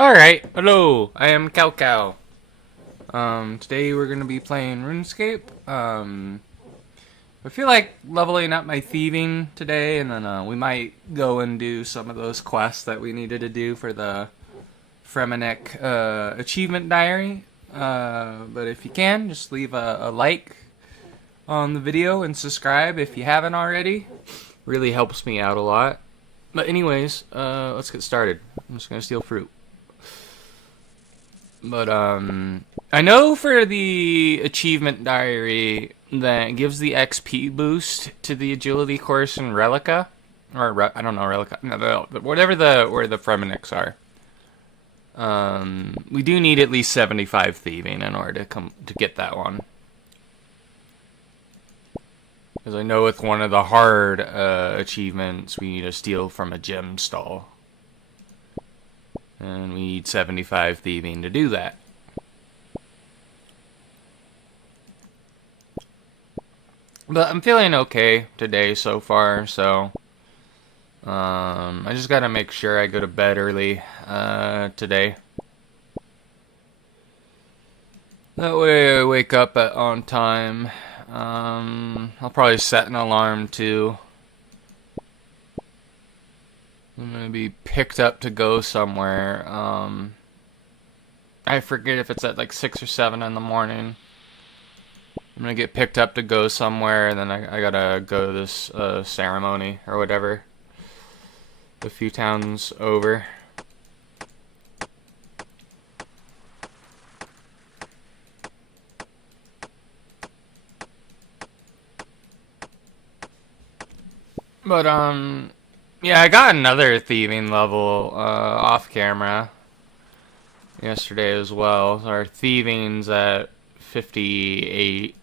Alright, hello, I am Cow Cow. Today we're gonna be playing RuneScape. I feel like leveling up my thieving today, and then we might go and do some of those quests that we needed to do for the Fremennik achievement diary. But if you can, just leave a like on the video and subscribe if you haven't already. Really helps me out a lot. But anyways, let's get started. I'm just gonna steal fruit. But, I know for the achievement diary that gives the XP boost to the agility course in Relica. Or, I don't know, Relica. No, whatever where the Fremenniks are. We do need at least 75 thieving in order to get that one. Because I know with one of the hard, achievements, we need to steal from a gem stall. And we need 75 thieving to do that. But I'm feeling okay today so far, so I just gotta make sure I go to bed early today. That way I wake up on time. I'll probably set an alarm too. I'm gonna be picked up to go somewhere. I forget if it's at like 6 or 7 in the morning. I'm gonna get picked up to go somewhere, and then I gotta go to this ceremony or whatever. A few towns over. But yeah, I got another thieving level off camera yesterday as well. Our thieving's at 58.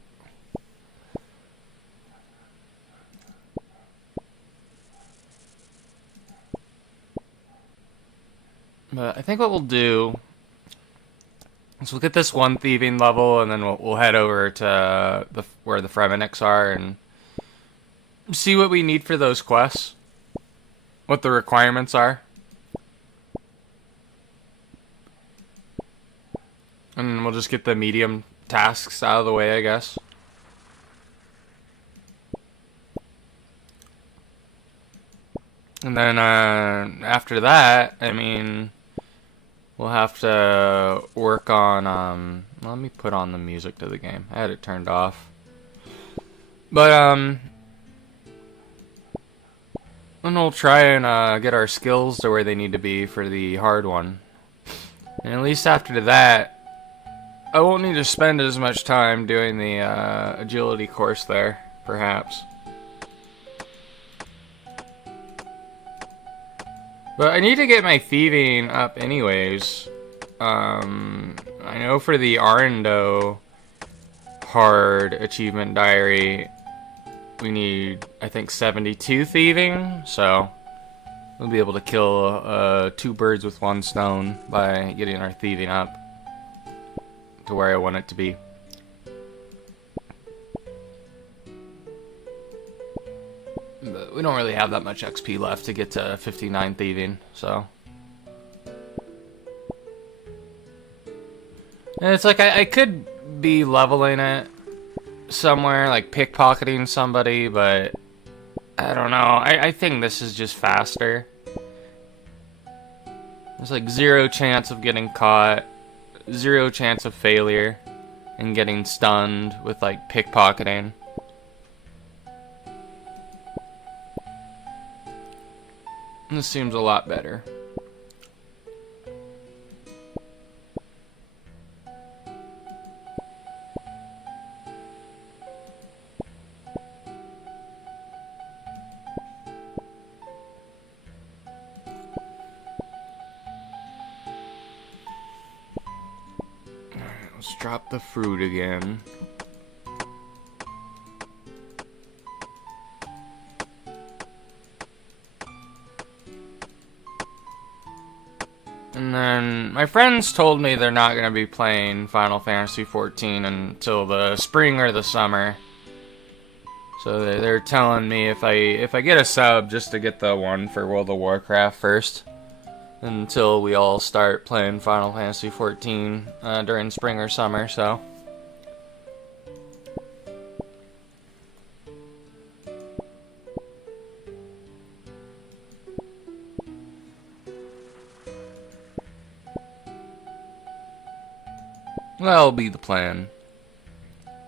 But I think what we'll do is we'll get this one thieving level, and then we'll head over to where the Fremenniks are and see what we need for those quests. What the requirements are. And we'll just get the medium tasks out of the way, I guess. And then after that, I mean, we'll have to work on, let me put on the music to the game. I had it turned off. But, and we'll try and get our skills to where they need to be for the hard one. And at least after that, I won't need to spend as much time doing the agility course there, perhaps. But I need to get my thieving up anyways. I know for the Arendo hard achievement diary, we need, I think, 72 thieving, so we'll be able to kill 2 birds with 1 stone by getting our thieving up to where I want it to be. But we don't really have that much XP left to get to 59 thieving, so. And it's like I could be leveling it somewhere, like pickpocketing somebody, but I don't know. I think this is just faster. There's like 0 chance of getting caught, 0 chance of failure, and getting stunned with like pickpocketing. This seems a lot better. Let's drop the fruit again. And then my friends told me they're not going to be playing Final Fantasy XIV until the spring or the summer. So they're telling me if I get a sub just to get the one for World of Warcraft first. until we all start playing Final Fantasy 14 during spring or summer, so. That'll be the plan.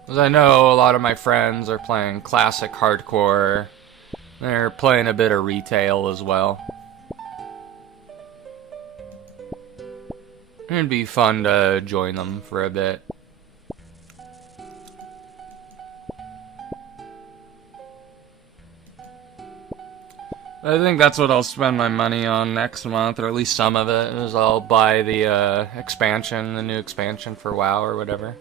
Because I know a lot of my friends are playing classic hardcore. They're playing a bit of retail as well. It'd be fun to join them for a bit. I think that's what I'll spend my money on next month, or at least some of it, is I'll buy the expansion, the new expansion for WoW or whatever.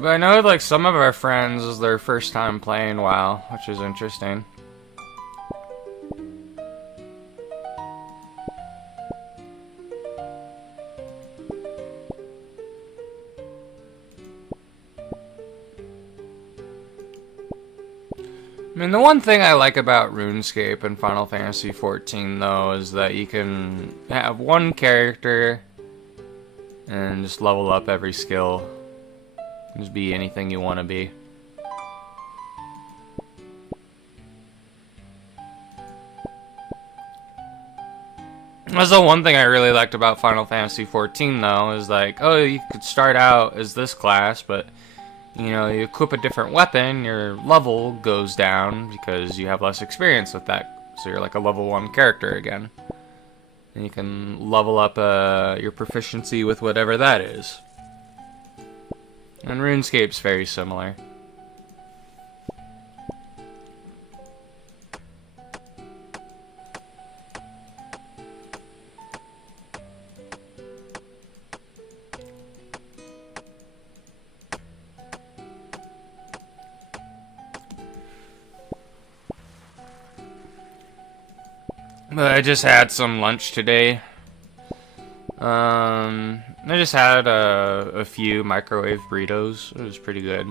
But I know like some of our friends is their first time playing WoW, which is interesting. I mean, the one thing I like about RuneScape and Final Fantasy 14 though is that you can have one character and just level up every skill. Just be anything you want to be. That's the one thing I really liked about Final Fantasy 14 though, is like, oh, you could start out as this class, but you know, you equip a different weapon, your level goes down because you have less experience with that. So you're like a level 1 character again. And you can level up your proficiency with whatever that is. And RuneScape's very similar. But I just had some lunch today. I just had a few microwave burritos. It was pretty good.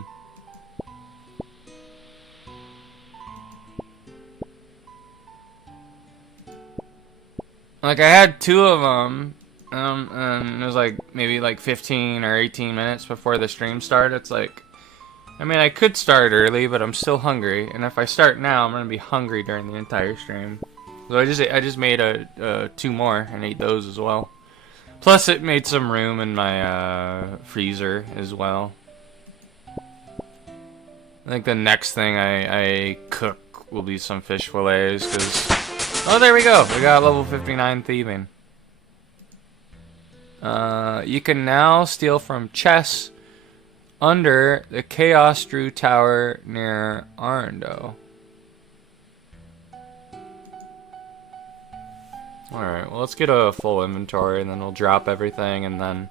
Like I had 2 of them, and it was like maybe like 15 or 18 minutes before the stream started. It's like, I mean, I could start early, but I'm still hungry, and if I start now, I'm gonna be hungry during the entire stream. So I just made 2 more and ate those as well. Plus, it made some room in my freezer as well. I think the next thing I cook will be some fish fillets, because... Oh, there we go! We got level 59 thieving. You can now steal from chests under the Chaos Drew Tower near Arundel. Alright, well let's get a full inventory and then we'll drop everything and then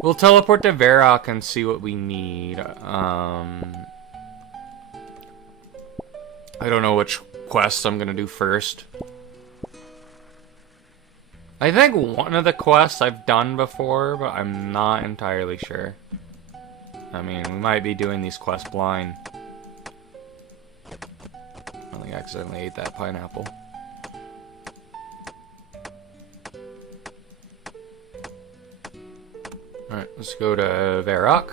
we'll teleport to Varrock and see what we need. I don't know which quests I'm gonna do first. I think one of the quests I've done before, but I'm not entirely sure. I mean, we might be doing these quests blind. I think I accidentally ate that pineapple. Alright, let's go to Varrock.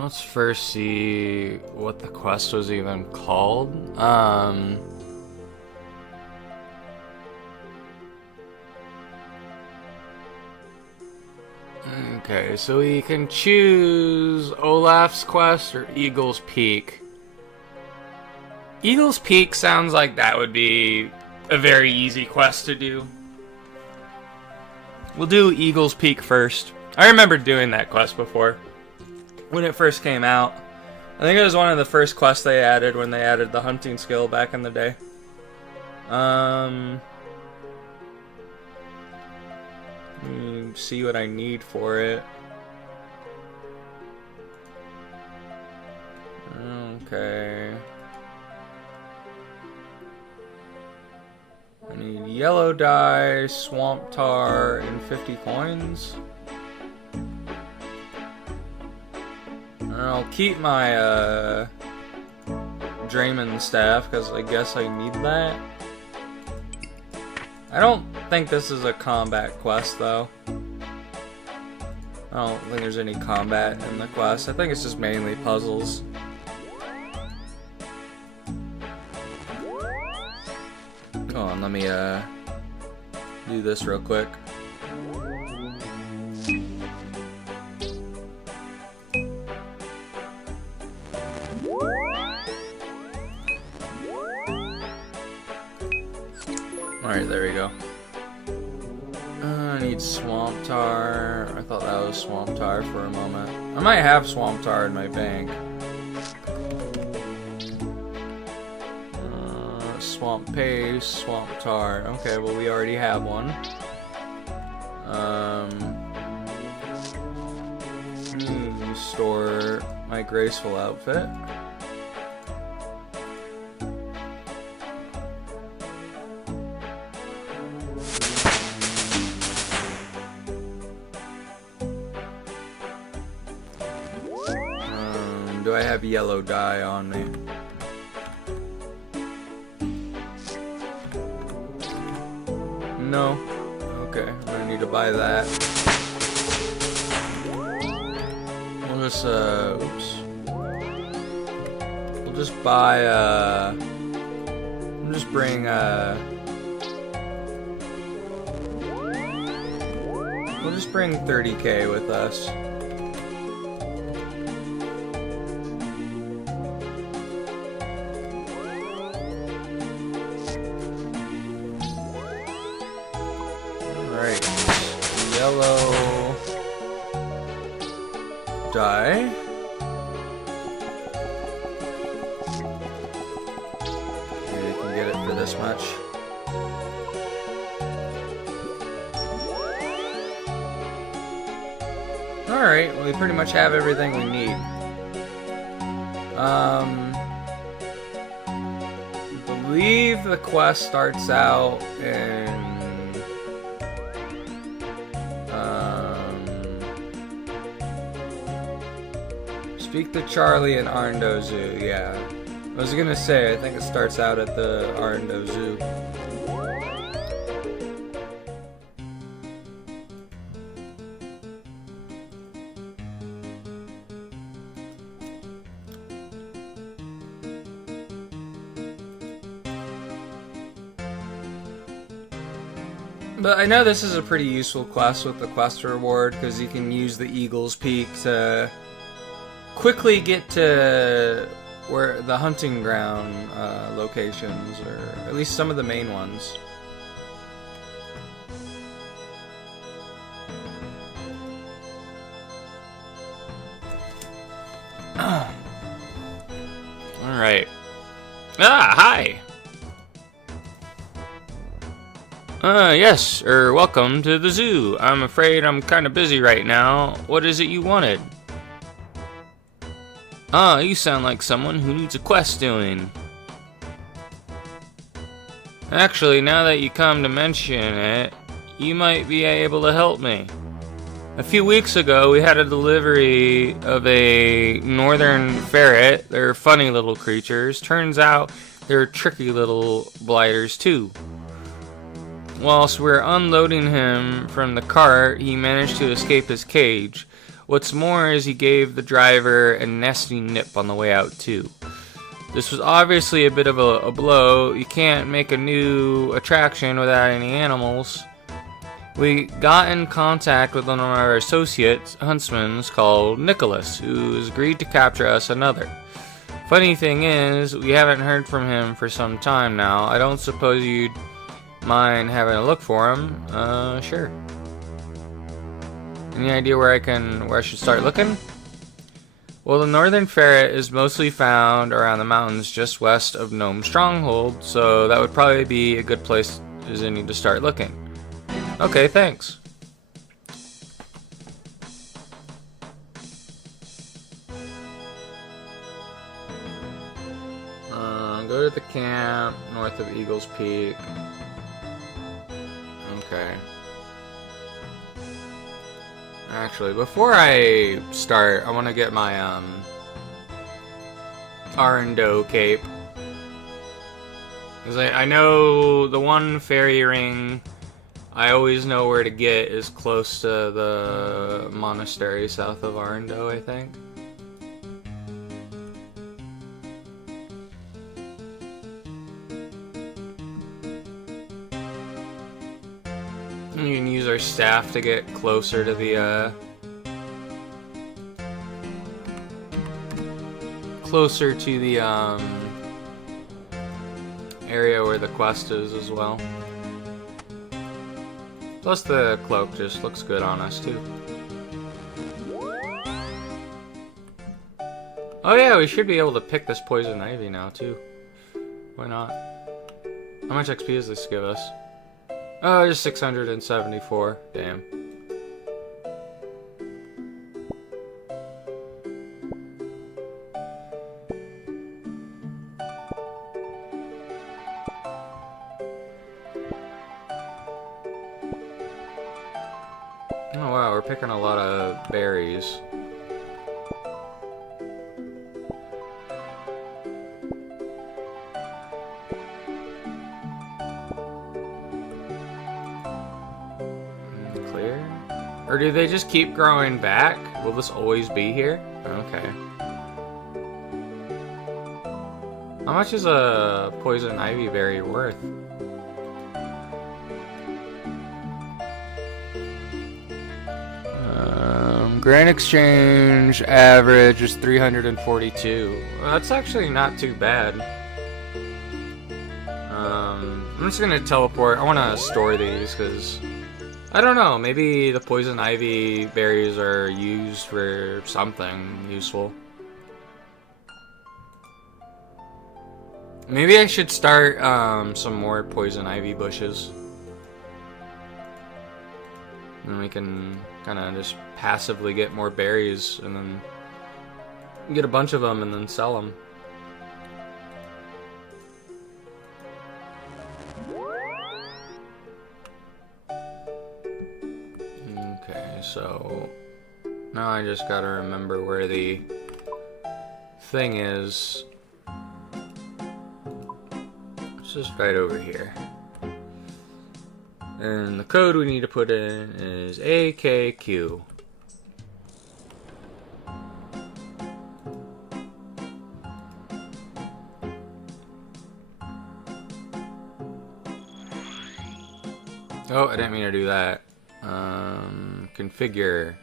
Let's first see what the quest was even called. Okay, so we can choose Olaf's quest or Eagle's Peak. Eagle's Peak sounds like that would be a very easy quest to do. We'll do Eagle's Peak first. I remember doing that quest before when it first came out. I think it was one of the first quests they added when they added the hunting skill back in the day. Let me see what I need for it. Okay. I need yellow dye, swamp tar, and 50 coins. And I'll keep my Draymond staff because I guess I need that. I don't think this is a combat quest though. I don't think there's any combat in the quest. I think it's just mainly puzzles. Oh, and let me do this real quick. Alright, there we go. I need swamp tar. I thought that was swamp tar for a moment. I might have swamp tar in my bank. Swamp paste, swamp tar. Okay, well we already have one. Store my graceful outfit. Do I have yellow dye on me? No. Okay, I'm gonna need to buy that. We'll just, oops. We'll just buy, we'll just bring, we'll just bring 30k with us. Alright, yellow dye. Maybe we can get it for this much. Alright, well, we pretty much have everything we need. I believe the quest starts out in speak to Charlie in Arndo Zoo, yeah. I was gonna say, I think it starts out at the Arndo Zoo. But I know this is a pretty useful quest with the quest reward, because you can use the Eagle's Peak to quickly get to where the hunting ground locations, or at least some of the main ones. Alright. Ah, hi! Yes, welcome to the zoo. I'm afraid I'm kind of busy right now. What is it you wanted? Ah, you sound like someone who needs a quest doing. Actually, now that you come to mention it, you might be able to help me. A few weeks ago, we had a delivery of a northern ferret. They're funny little creatures. Turns out they're tricky little blighters too. Whilst we're unloading him from the cart, he managed to escape his cage. What's more is he gave the driver a nasty nip on the way out too. This was obviously a bit of a blow. You can't make a new attraction without any animals. We got in contact with one of our associates, huntsmen, called Nicholas, who has agreed to capture us another. Funny thing is, we haven't heard from him for some time now. I don't suppose you'd mind having a look for him? Sure. Any idea where I should start looking? Well, the northern ferret is mostly found around the mountains just west of Gnome Stronghold, so that would probably be a good place as I need to start looking. Okay, thanks. Go to the camp north of Eagle's Peak. Okay. Actually, before I start, I want to get my Arendo cape. Because I know the one fairy ring I always know where to get is close to the monastery south of Arendo, I think. You can use our staff to get closer to the area where the quest is as well. Plus the cloak just looks good on us too. Oh yeah, we should be able to pick this poison ivy now too. Why not? How much XP does this give us? Oh, just 674. Damn. Oh wow, we're picking a lot of berries. Clear? Or do they just keep growing back? Will this always be here? Okay. How much is a poison ivy berry worth? Grand exchange average is 342. Well, that's actually not too bad. I'm just gonna teleport. I want to store these because I don't know. Maybe the poison ivy berries are used for something useful. Maybe I should start some more poison ivy bushes. And we can kind of just passively get more berries and then get a bunch of them and then sell them. Okay, so now I just gotta remember where the thing is. It's just right over here. And the code we need to put in is AKQ. Oh, I didn't mean to do that. Configure.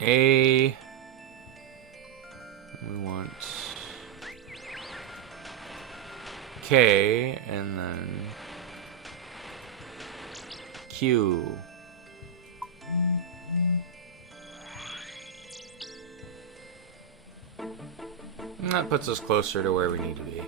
We want K and then Q. And that puts us closer to where we need to be.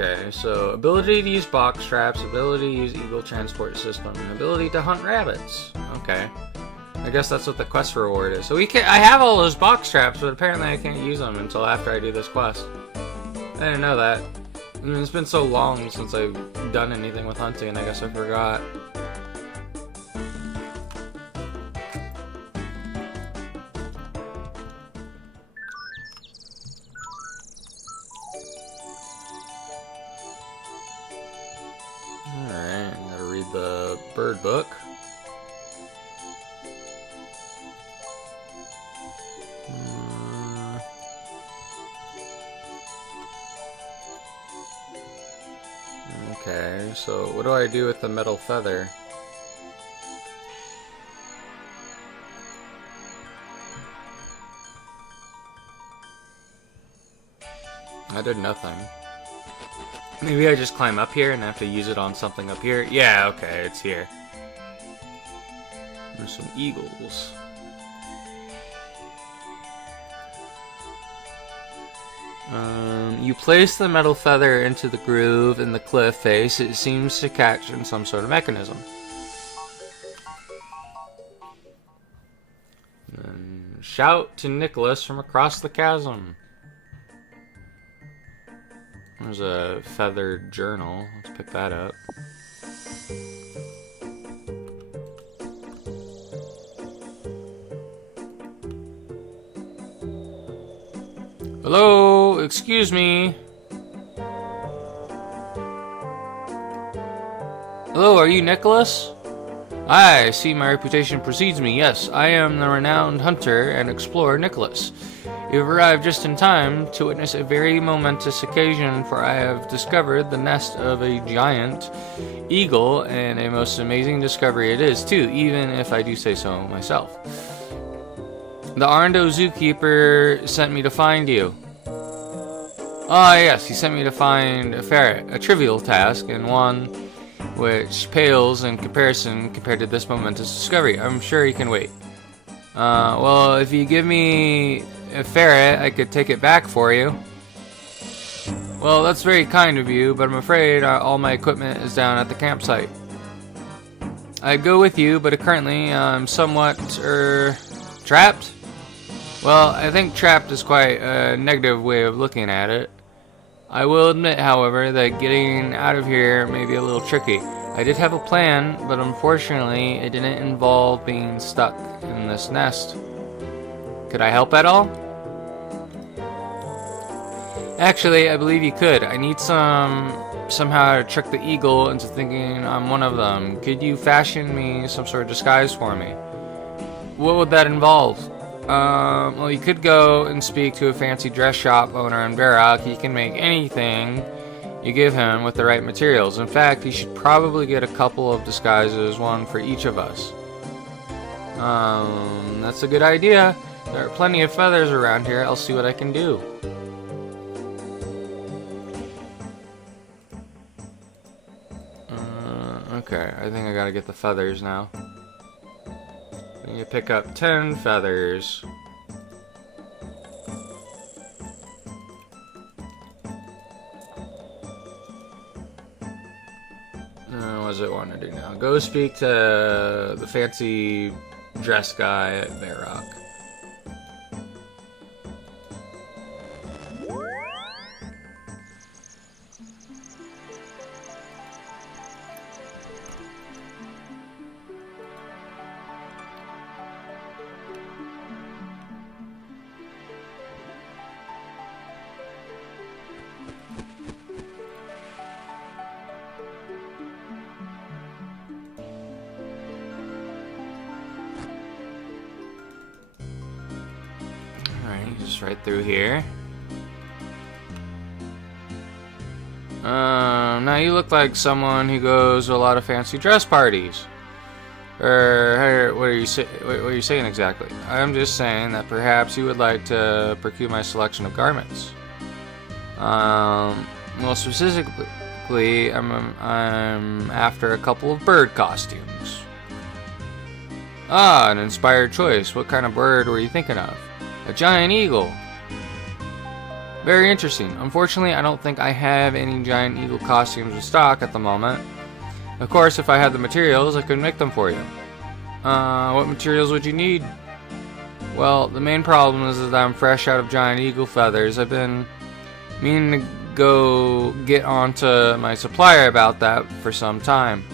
Okay, so ability to use box traps, ability to use eagle transport system, and ability to hunt rabbits. Okay, I guess that's what the quest reward is. So I have all those box traps, but apparently I can't use them until after I do this quest. I didn't know that. I mean, it's been so long since I've done anything with hunting, I guess I forgot. Alright, I'm gonna read the bird book. Okay, so what do I do with the metal feather? I did nothing. Maybe I just climb up here and have to use it on something up here. Yeah, okay, it's here. There's some eagles. You place the metal feather into the groove in the cliff face. It seems to catch in some sort of mechanism. And shout to Nicholas from across the chasm. There's a feathered journal. Let's pick that up. Hello, excuse me. Hello, are you Nicholas? I see my reputation precedes me. Yes, I am the renowned hunter and explorer Nicholas. You have arrived just in time to witness a very momentous occasion, for I have discovered the nest of a giant eagle, and a most amazing discovery it is, too, even if I do say so myself. The Arndo zookeeper sent me to find you. Ah, yes, he sent me to find a ferret, a trivial task, and one which pales in comparison compared to this momentous discovery. I'm sure he can wait. Well, if you give me a ferret, I could take it back for you. Well, that's very kind of you, but I'm afraid all my equipment is down at the campsite. I'd go with you, but currently I'm somewhat, trapped? Well, I think trapped is quite a negative way of looking at it. I will admit, however, that getting out of here may be a little tricky. I did have a plan, but unfortunately it didn't involve being stuck in this nest. Could I help at all? Actually, I believe you could. I need somehow to trick the eagle into thinking I'm one of them. Could you fashion me some sort of disguise for me? What would that involve? Well, you could go and speak to a fancy dress shop owner in Varrock. He can make anything you give him with the right materials. In fact, he should probably get a couple of disguises, one for each of us. That's a good idea. There are plenty of feathers around here. I'll see what I can do. Okay, I think I gotta get the feathers now. You pick up 10 feathers. What does it want to do now? Go speak to the fancy dress guy at Varrock. Just right through here. Now you look like someone who goes to a lot of fancy dress parties. What are you saying exactly? I'm just saying that perhaps you would like to procure my selection of garments. Well, specifically, I'm after a couple of bird costumes. Ah, an inspired choice. What kind of bird were you thinking of? A giant eagle. Very interesting. Unfortunately, I don't think I have any giant eagle costumes in stock at the moment. Of course, if I had the materials, I could make them for you. What materials would you need? Well, the main problem is that I'm fresh out of giant eagle feathers. I've been meaning to go get onto my supplier about that for some time.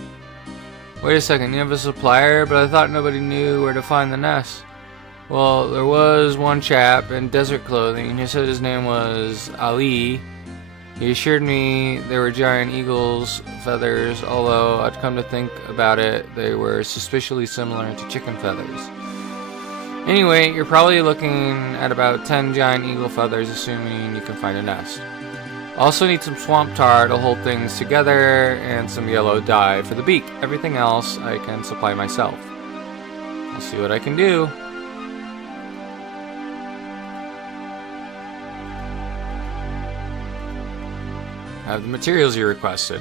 Wait a second, you have a supplier? But I thought nobody knew where to find the nest. Well, there was one chap in desert clothing. He said his name was Ali. He assured me there were giant eagle's feathers, although I'd come to think about it, they were suspiciously similar to chicken feathers. Anyway, you're probably looking at about 10 giant eagle feathers, assuming you can find a nest. Also need some swamp tar to hold things together, and some yellow dye for the beak. Everything else I can supply myself. I'll see what I can do. Have the materials you requested.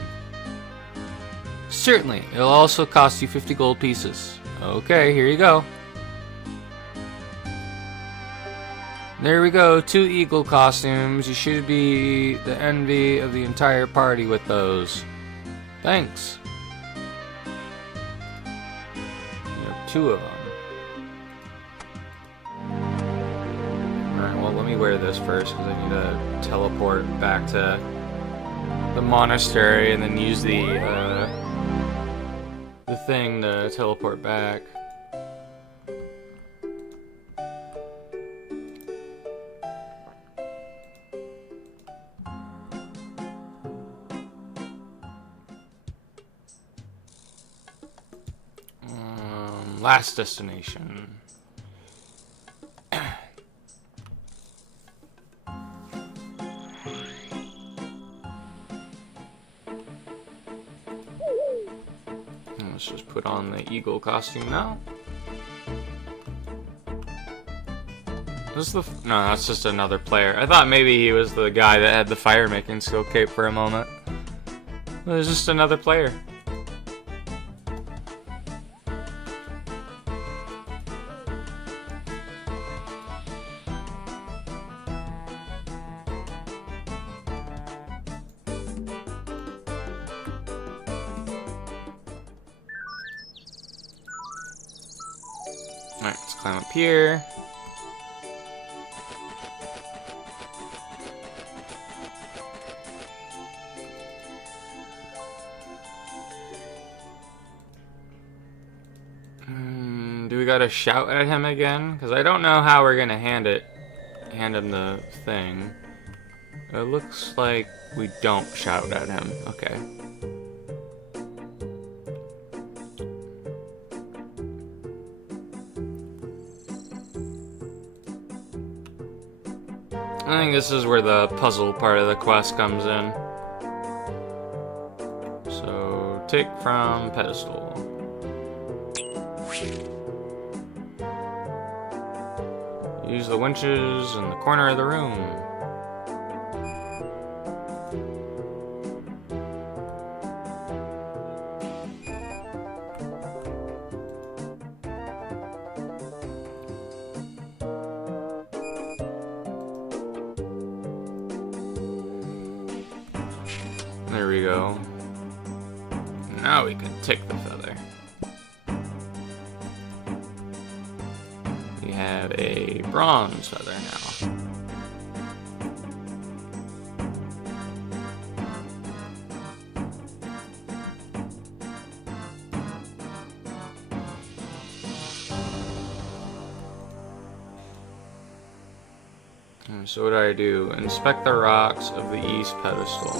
Certainly. It'll also cost you 50 gold pieces. Okay, here you go. There we go, 2 eagle costumes. You should be the envy of the entire party with those. Thanks. You have 2 of them. Alright, well let me wear this first because I need to teleport back to the monastery and then use the thing to teleport back. Last destination. Let's just put on the eagle costume now. This is the no, that's just another player. I thought maybe he was the guy that had the fire making skill cape for a moment. It was just another player. Alright, let's climb up here. Do we gotta shout at him again? Because I don't know how we're gonna hand him the thing. It looks like we don't shout at him. Okay. I think this is where the puzzle part of the quest comes in. So, take from pedestal. Use the winches in the corner of the room. There we go. Now we can take the feather. We have a bronze feather now. So what do I do? Inspect the rocks of the east pedestal.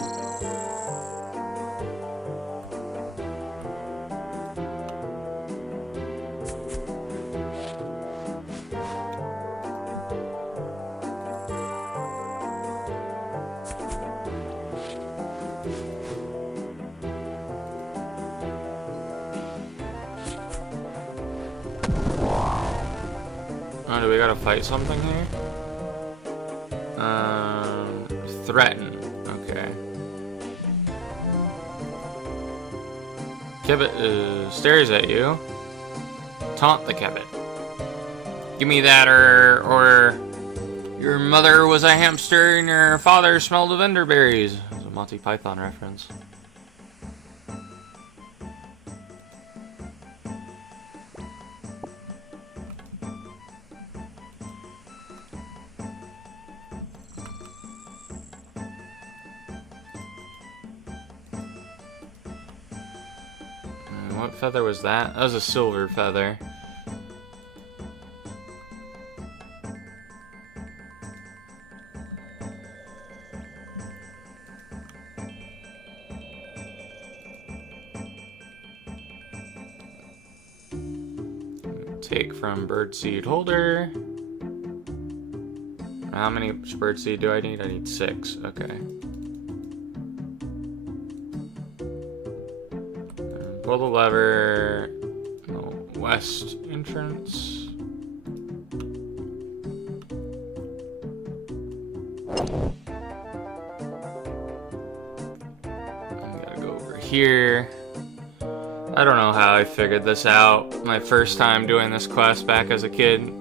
Oh, do we gotta fight something here? Threaten. Okay. Kebbit stares at you. Taunt the Kebbit. Give me that, or your mother was a hamster and your father smelled of enderberries. It's a Monty Python reference. What feather was that? That was a silver feather. Take from birdseed holder. How many birdseed do I need? I need 6. Okay. Pull the lever. Oh, west entrance. here. I don't know how I figured this out my first time doing this quest back as a kid.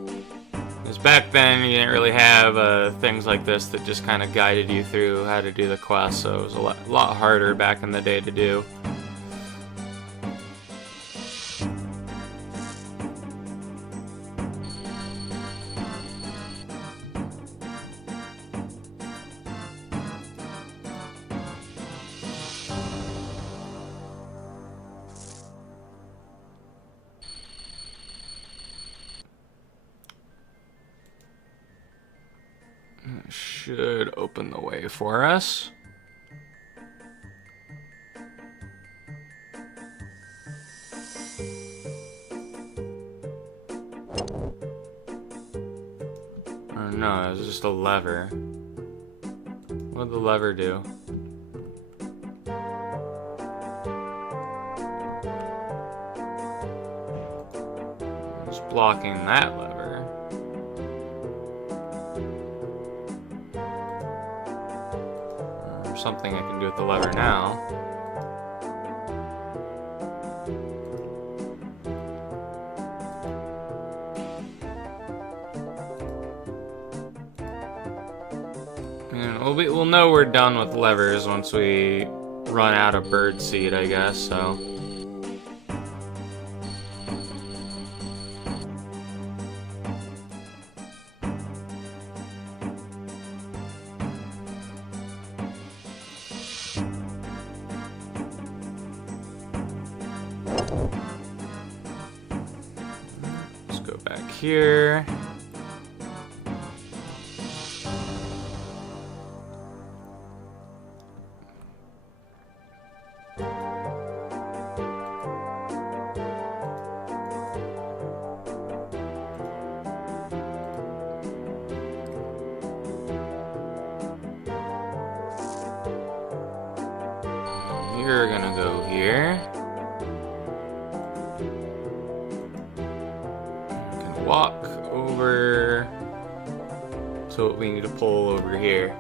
Because back then you didn't really have things like this that just kind of guided you through how to do the quest, so it was a lot harder back in the day to do. Should open the way for us. Or no, it was just a lever. What did the lever do? It's blocking that lever. Something I can do with the lever now. And we'll know we're done with levers once we run out of bird seed, I guess, so. Here. You're gonna go here. Walk over to what we need to pull over here.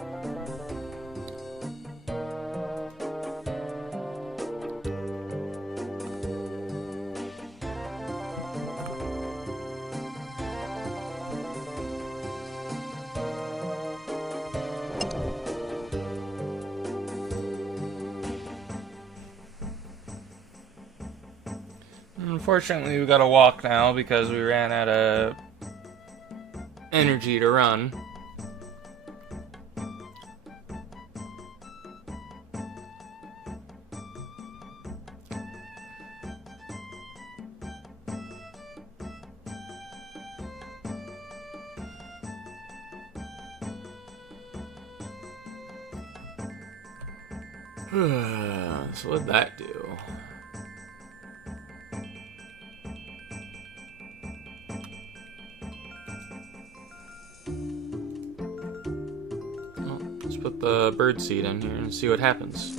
Unfortunately, we gotta walk now because we ran out of energy to run. So what'd that do? Put the bird seed in here and see what happens.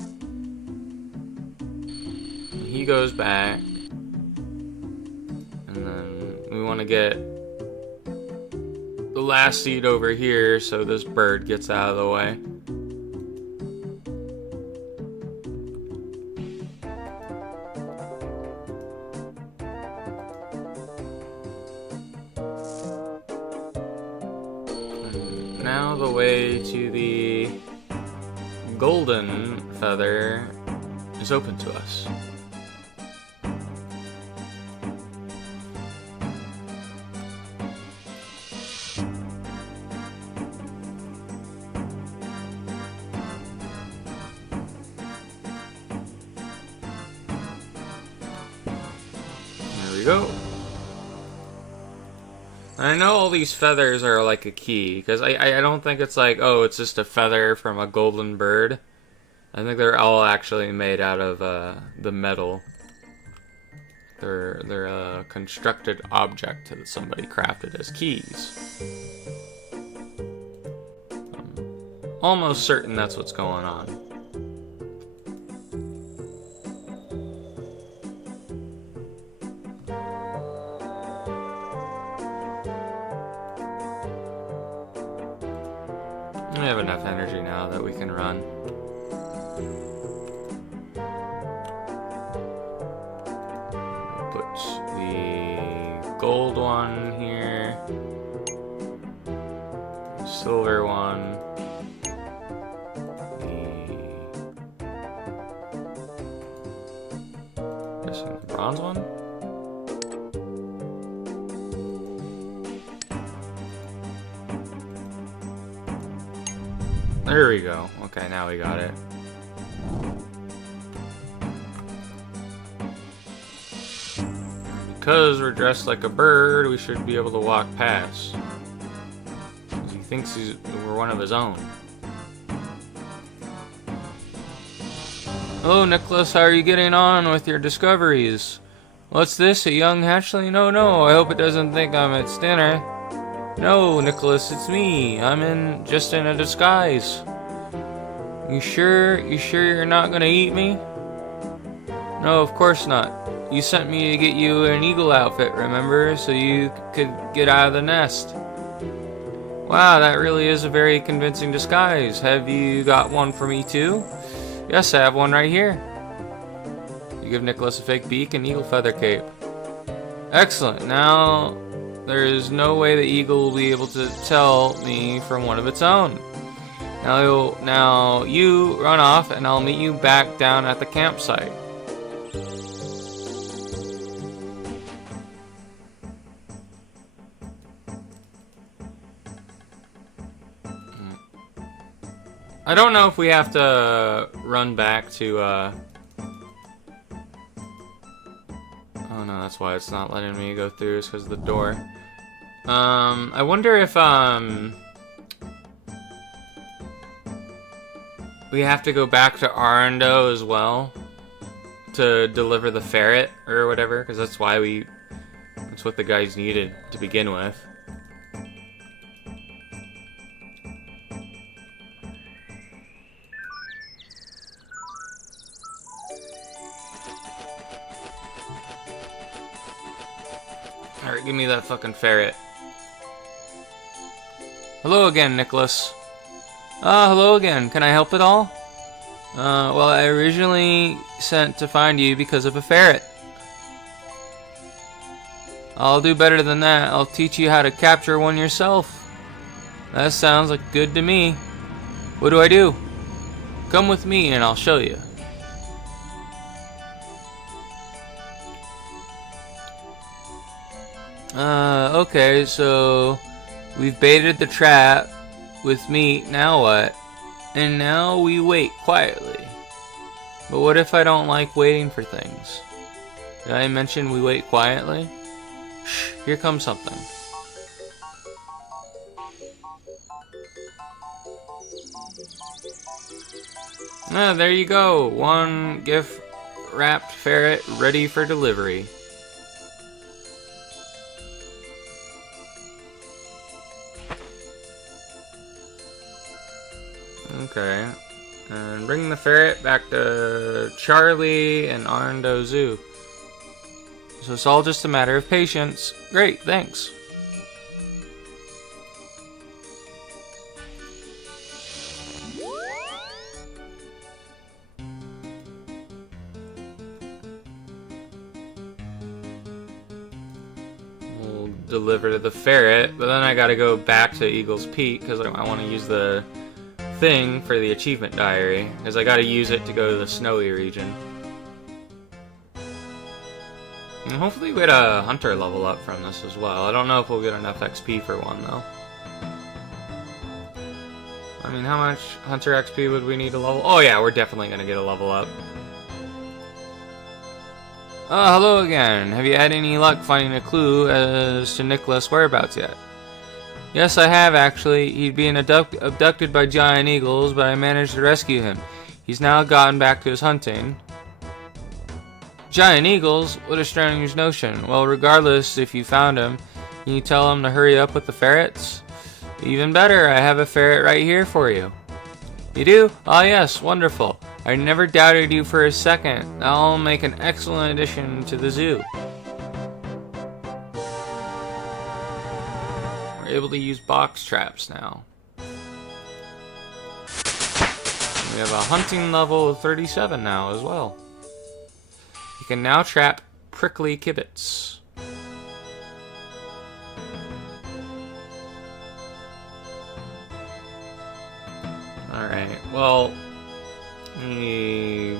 And he goes back, and then we want to get the last seed over here so this bird gets out of the way. And now the way to the golden feather is open to us. There we go. I know all these feathers are like a key, because I don't think it's like, oh, it's just a feather from a golden bird. I think they're all actually made out of the metal. They're a constructed object that somebody crafted as keys. I'm almost certain that's what's going on. We have enough energy now that we can run. silver one. The bronze one? There we go. Okay, now we got it. Because we're dressed like a bird, we should be able to walk past. He thinks we're one of his own. Hello, Nicholas. How are you getting on with your discoveries? What's this? A young hatchling? No. I hope it doesn't think I'm its dinner. No, Nicholas, it's me. I'm just in a disguise. You sure you're not gonna eat me? No, of course not. You sent me to get you an eagle outfit, remember? So you could get out of the nest. Wow, that really is a very convincing disguise. Have you got one for me too? Yes, I have one right here. You give Nicholas a fake beak and eagle feather cape. Excellent. Now, there is no way the eagle will be able to tell me from one of its own. Now you run off and I'll meet you back down at the campsite. I don't know if we have to run back to, Oh no, that's why it's not letting me go through, is because of the door. I wonder if, we have to go back to Arando as well to deliver the ferret or whatever, because that's what the guys needed to begin with. Alright, give me that fucking ferret. Hello again, Nicholas. Hello again. Can I help at all? Well, I originally sent to find you because of a ferret. I'll do better than that. I'll teach you how to capture one yourself. That sounds like good to me. What do I do? Come with me and I'll show you. Okay, so we've baited the trap with meat, now what? And now we wait quietly. But what if I don't like waiting for things? Did I mention we wait quietly? Shh, here comes something. Ah, there you go. One gift-wrapped ferret ready for delivery. Okay, and bring the ferret back to Charlie and Arando Zoo. So it's all just a matter of patience. Great, thanks. We'll deliver the ferret, but then I gotta go back to Eagle's Peak because I want to use the thing for the achievement diary, because I gotta use it to go to the snowy region. And hopefully we get a hunter level up from this as well. I don't know if we'll get enough XP for one though. I mean, how much hunter XP would we need to level? Oh yeah, we're definitely gonna get a level up. Hello again. Have you had any luck finding a clue as to Nicholas' whereabouts yet? Yes, I have, actually. He'd been abducted by giant eagles, but I managed to rescue him. He's now gotten back to his hunting. Giant eagles? What a strange notion. Well, regardless, if you found him, can you tell him to hurry up with the ferrets? Even better, I have a ferret right here for you. You do? Ah, yes, wonderful. I never doubted you for a second. That'll make an excellent addition to the zoo. Able to use box traps now. We have a hunting level of 37 now as well. You can now trap prickly kibits. Alright, well, I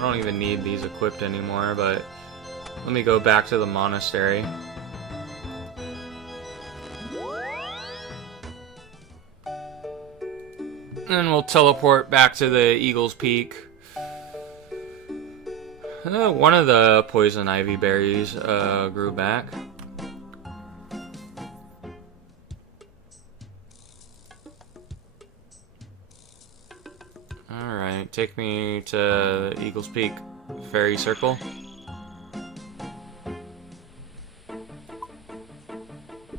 don't even need these equipped anymore, but let me go back to the monastery. And we'll teleport back to the Eagle's Peak. One of the poison ivy berries grew back. Alright, take me to Eagle's Peak Fairy Circle.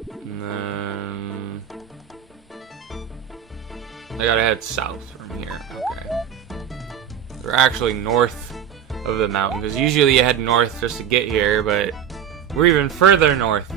And then I gotta head south from here. Okay. We're actually north of the mountain, because usually you head north just to get here, but we're even further north.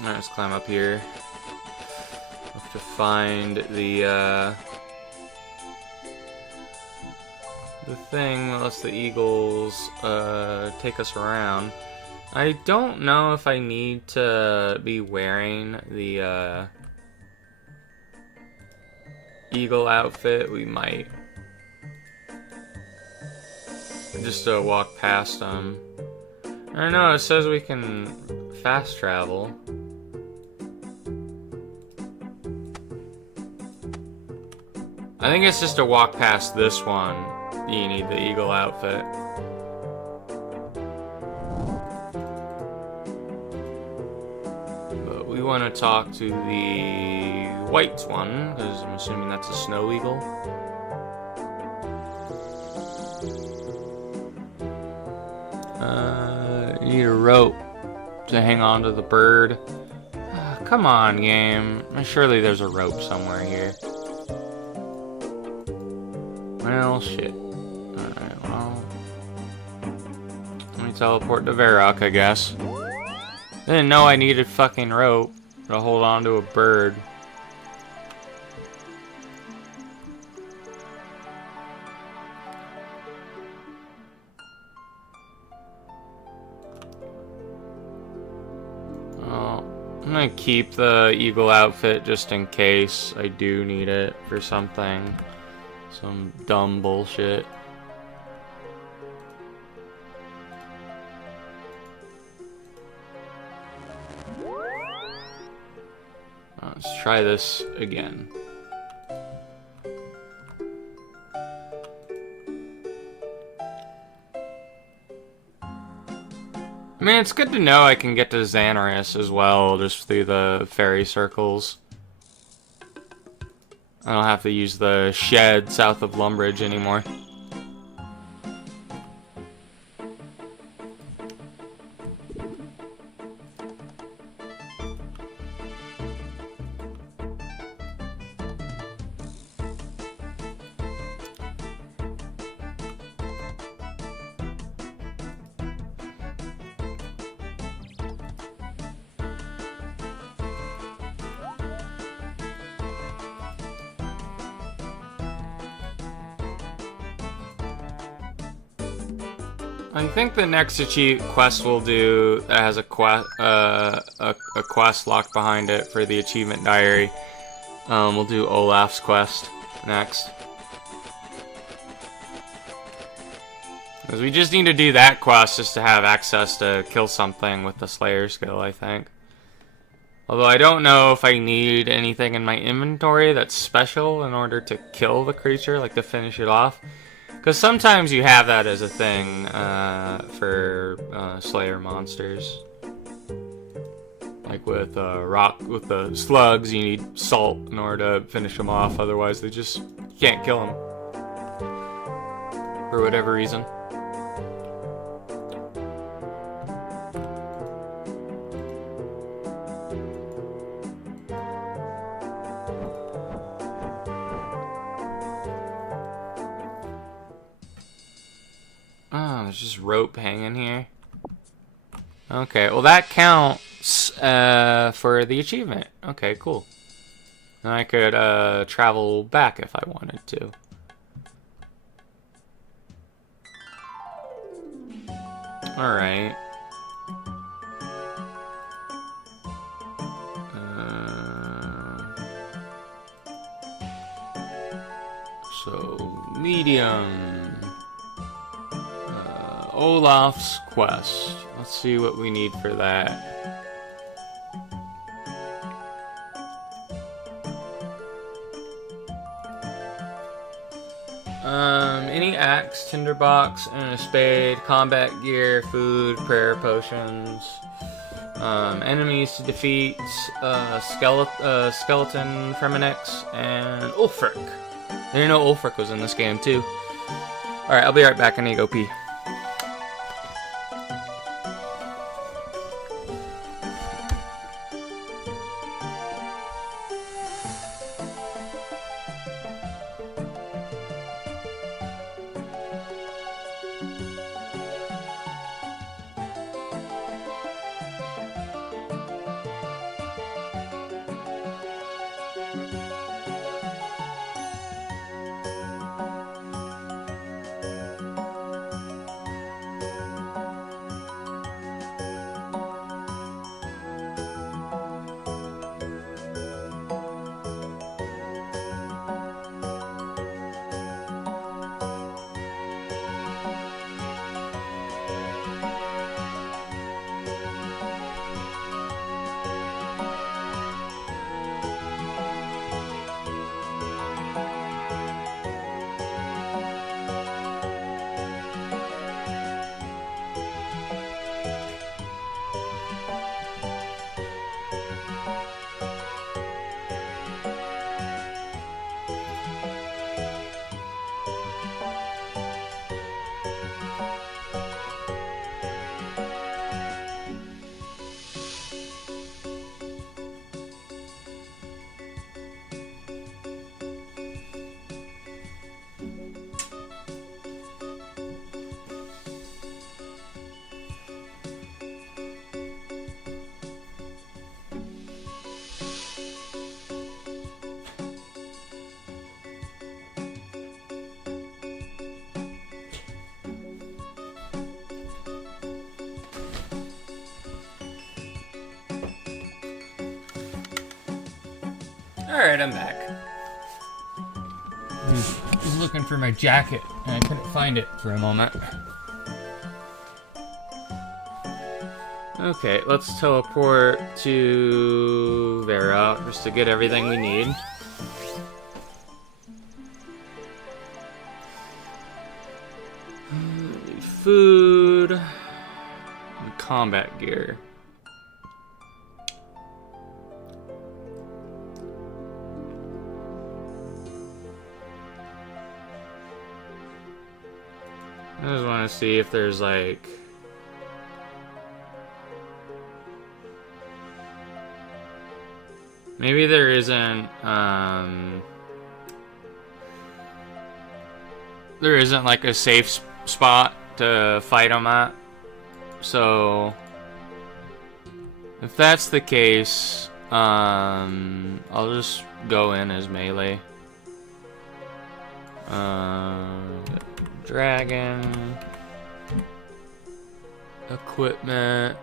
Alright, let's climb up here. Have to find the thing that lets the eagles take us around. I don't know if I need to be wearing the eagle outfit. We might just walk past them. I don't know, it says we can fast travel. I think it's just to walk past this one, you need the eagle outfit. But we want to talk to the white one, because I'm assuming that's a snow eagle. You need a rope to hang on to the bird. Come on, game. Surely there's a rope somewhere here. Well, shit. Alright, well. Let me teleport to Varrock, I guess. Didn't know I needed fucking rope to hold on to a bird. I'm gonna keep the eagle outfit just in case I do need it for something. Some dumb bullshit. Let's try this again. I mean, it's good to know I can get to Xanaris as well, just through the fairy circles. I don't have to use the shed south of Lumbridge anymore. I think the next quest we'll do that has a quest locked behind it for the achievement diary. We'll do Olaf's quest next. Because we just need to do that quest just to have access to kill something with the Slayer skill, I think. Although I don't know if I need anything in my inventory that's special in order to kill the creature, like to finish it off. Because sometimes you have that as a thing for Slayer monsters. Like with with the slugs, you need salt in order to finish them off. Otherwise, you can't kill them for whatever reason. Oh, there's just rope hanging here. Okay, well that counts for the achievement. Okay, cool. And I could travel back if I wanted to. Alright. So, medium. Olaf's quest. Let's see what we need for that. Any axe, tinderbox, and a spade, combat gear, food, prayer potions, enemies to defeat, skeleton, Fremenix, and Ulfric. I didn't know Ulfric was in this game too. Alright, I'll be right back. I need to go pee. Alright, I'm back. I was looking for my jacket, and I couldn't find it for a moment. Okay, let's teleport to Vera, just to get everything we need. Food, and combat gear. I just want to see if there's like maybe there isn't like a safe spot to fight them at. So if that's the case, I'll just go in as melee. Dragon equipment.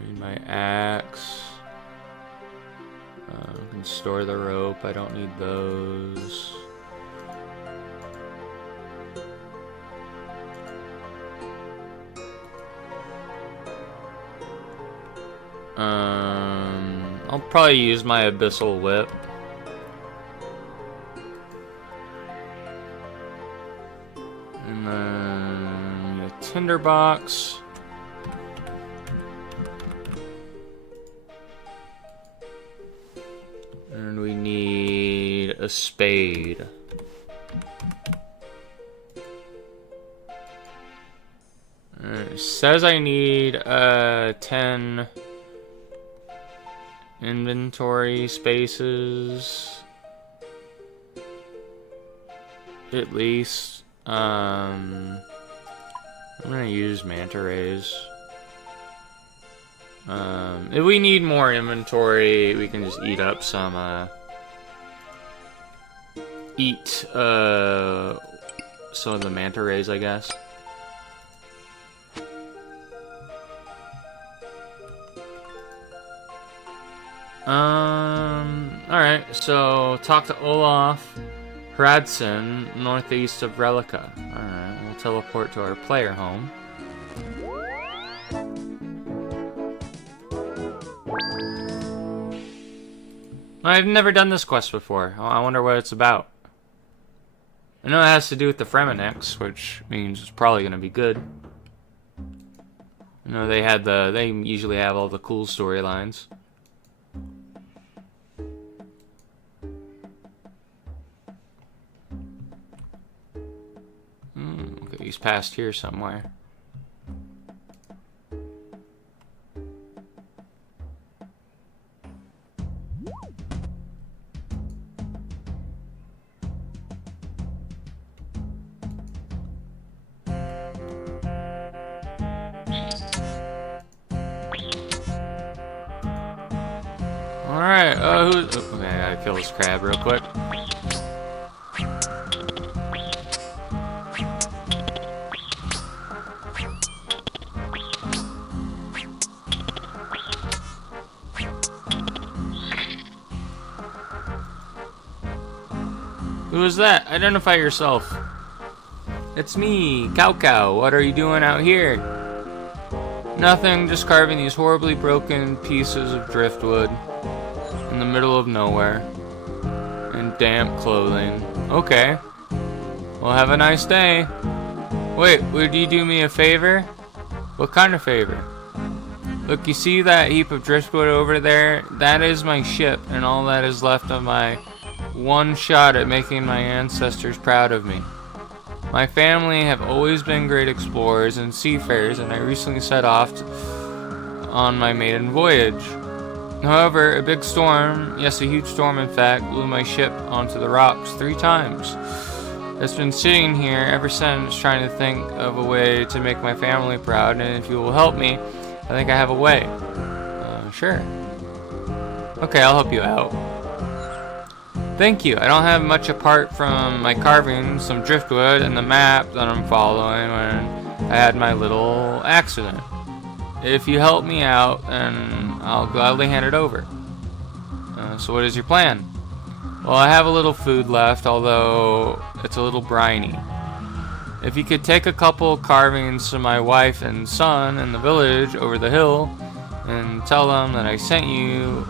Need my axe. I can store the rope. I don't need those. I'll probably use my abyssal whip. And then a tinderbox. And we need a spade. It says I need 10 inventory spaces. at least. I'm gonna use manta rays. If we need more inventory, we can just eat up some, some of the manta rays, I guess. Alright, so talk to Olaf Hradson, northeast of Relica. Alright, we'll teleport to our player home. I've never done this quest before. I wonder what it's about. I know it has to do with the Fremenix, which means it's probably gonna be good. You know, they usually have all the cool storylines. Okay, he's past here somewhere. Alright, okay, I gotta kill this crab real quick. Who is that? Identify yourself. It's me, Cow. What are you doing out here? Nothing, just carving these horribly broken pieces of driftwood in the middle of nowhere. In damp clothing. Okay. Well, have a nice day. Wait, would you do me a favor? What kind of favor? Look, you see that heap of driftwood over there? That is my ship, and all that is left of my one shot at making my ancestors proud of me. My family have always been great explorers and seafarers, and I recently set off on my maiden voyage. However, a big storm, yes, a huge storm in fact, blew my ship onto the rocks 3 times. It's been sitting here ever since, trying to think of a way to make my family proud, and if you will help me, I think I have a way. Sure. Okay, I'll help you out. Thank you. I don't have much apart from my carving, some driftwood, and the map that I'm following when I had my little accident. If you help me out, then I'll gladly hand it over. So what is your plan? Well, I have a little food left, although it's a little briny. If you could take a couple carvings to my wife and son in the village over the hill, and tell them that I sent you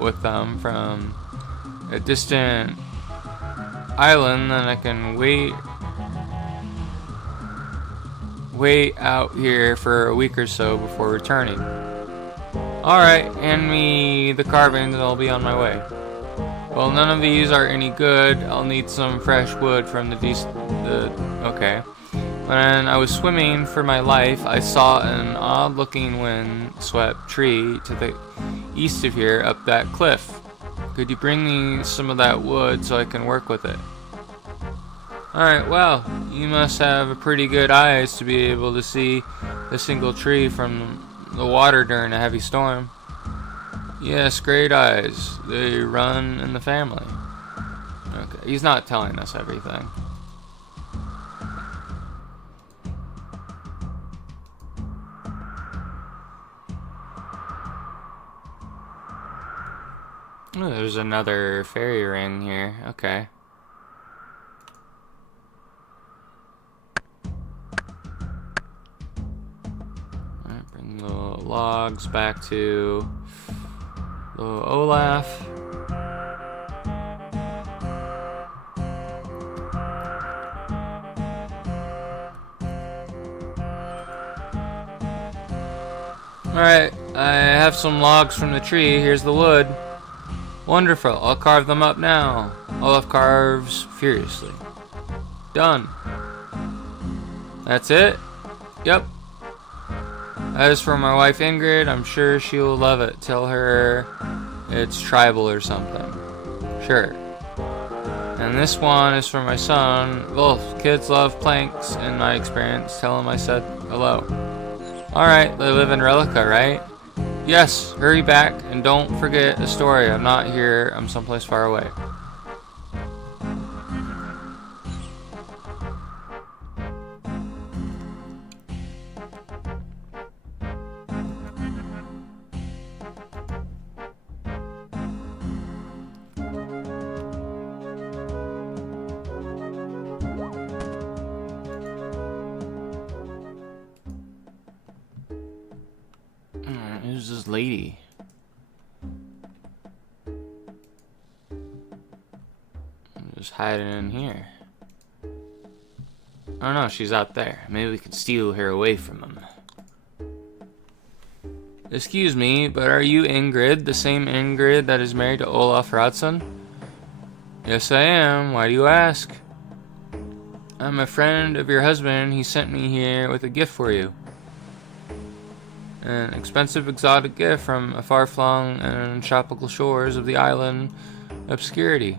with them from a distant island, then I can wait out here for a week or so before returning. Alright, hand me the carvings and I'll be on my way. Well, none of these are any good. I'll need some fresh wood from okay. When I was swimming for my life, I saw an odd-looking wind-swept tree to the east of here up that cliff. Could you bring me some of that wood so I can work with it? Alright, well, you must have pretty good eyes to be able to see a single tree from the water during a heavy storm. Yes, great eyes. They run in the family. Okay, he's not telling us everything. Oh, there's another fairy ring here. Okay. Alright, bring the logs back to the Olaf. Alright, I have some logs from the tree. Here's the wood. Wonderful, I'll carve them up now. Olaf carves furiously. Done. That's it? Yep. As for my wife Ingrid, I'm sure she'll love it. Tell her it's tribal or something. Sure. And this one is for my son. Both kids love planks in my experience. Tell him I said hello. Alright, they live in Relica, right? Yes, hurry back and don't forget the story. I'm not here, I'm someplace far away. Who's this lady? I'm just hiding in here. Oh no, she's out there. Maybe we could steal her away from him. Excuse me, but are you Ingrid, the same Ingrid that is married to Olaf Radsson? Yes, I am. Why do you ask? I'm a friend of your husband. He sent me here with a gift for you. An expensive exotic gift from a far-flung and tropical shores of the island Obscurity.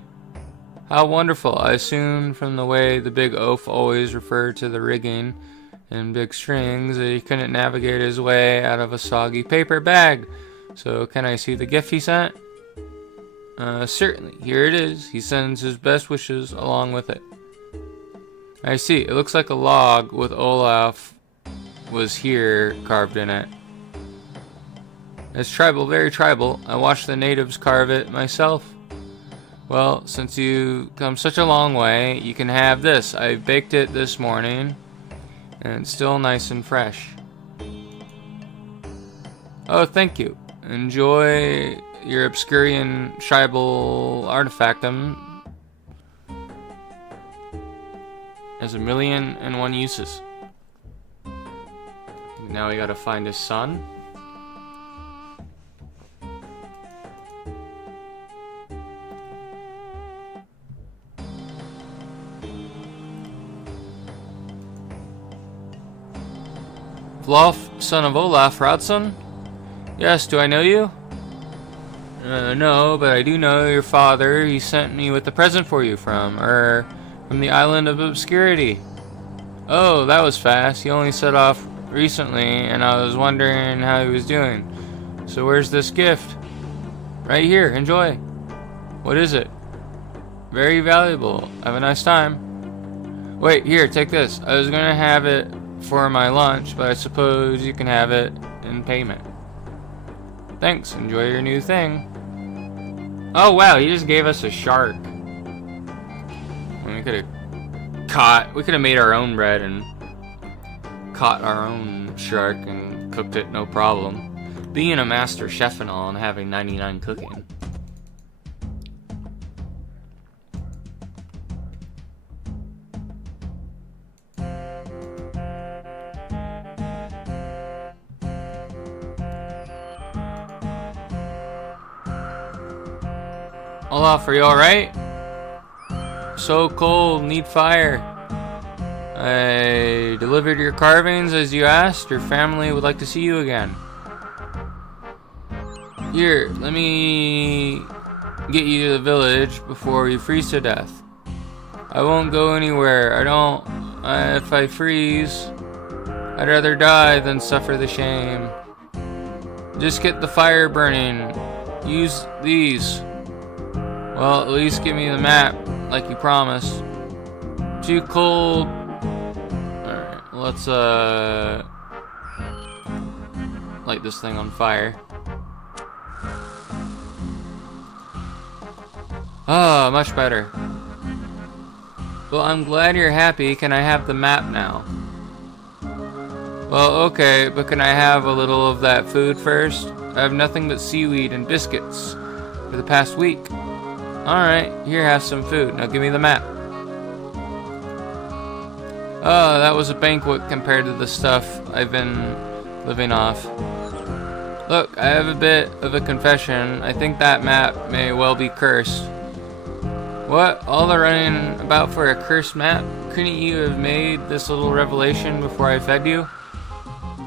How wonderful. I assumed from the way the big oaf always referred to the rigging in big strings that he couldn't navigate his way out of a soggy paper bag. So can I see the gift he sent? Certainly. Here it is. He sends his best wishes along with it. I see. It looks like a log with Olaf was here carved in it. It's tribal, very tribal. I watched the natives carve it myself. Well, since you come such a long way, you can have this. I baked it this morning, and it's still nice and fresh. Oh, thank you. Enjoy your Obscurian tribal artifactum. Has 1,000,001 uses. Now we gotta find his son. Vlof, son of Olaf Radsson? Yes, do I know you? No, but I do know your father. He sent me with a present for you from the island of Obscurity. Oh, that was fast. He only set off recently, and I was wondering how he was doing. So where's this gift? Right here, enjoy. What is it? Very valuable. Have a nice time. Wait, here, take this. I was gonna have it for my lunch, but I suppose you can have it in payment. Thanks, enjoy your new thing. Oh wow, he just gave us a shark. We could have made our own bread and caught our own shark and cooked it no problem. Being a master chef and all and having 99 cooking. Olaf, are you alright? So cold, need fire. I delivered your carvings as you asked. Your family would like to see you again. Here, let me get you to the village before you freeze to death. I won't go anywhere. If I freeze, I'd rather die than suffer the shame. Just get the fire burning. Use these. Well, at least give me the map, like you promised. Too cold. Alright, let's, light this thing on fire. Oh, much better. Well, I'm glad you're happy. Can I have the map now? Well, okay, but can I have a little of that food first? I have nothing but seaweed and biscuits for the past week. Alright, here, have some food. Now give me the map. Oh, that was a banquet compared to the stuff I've been living off. Look, I have a bit of a confession. I think that map may well be cursed. What? All the running about for a cursed map? Couldn't you have made this little revelation before I fed you?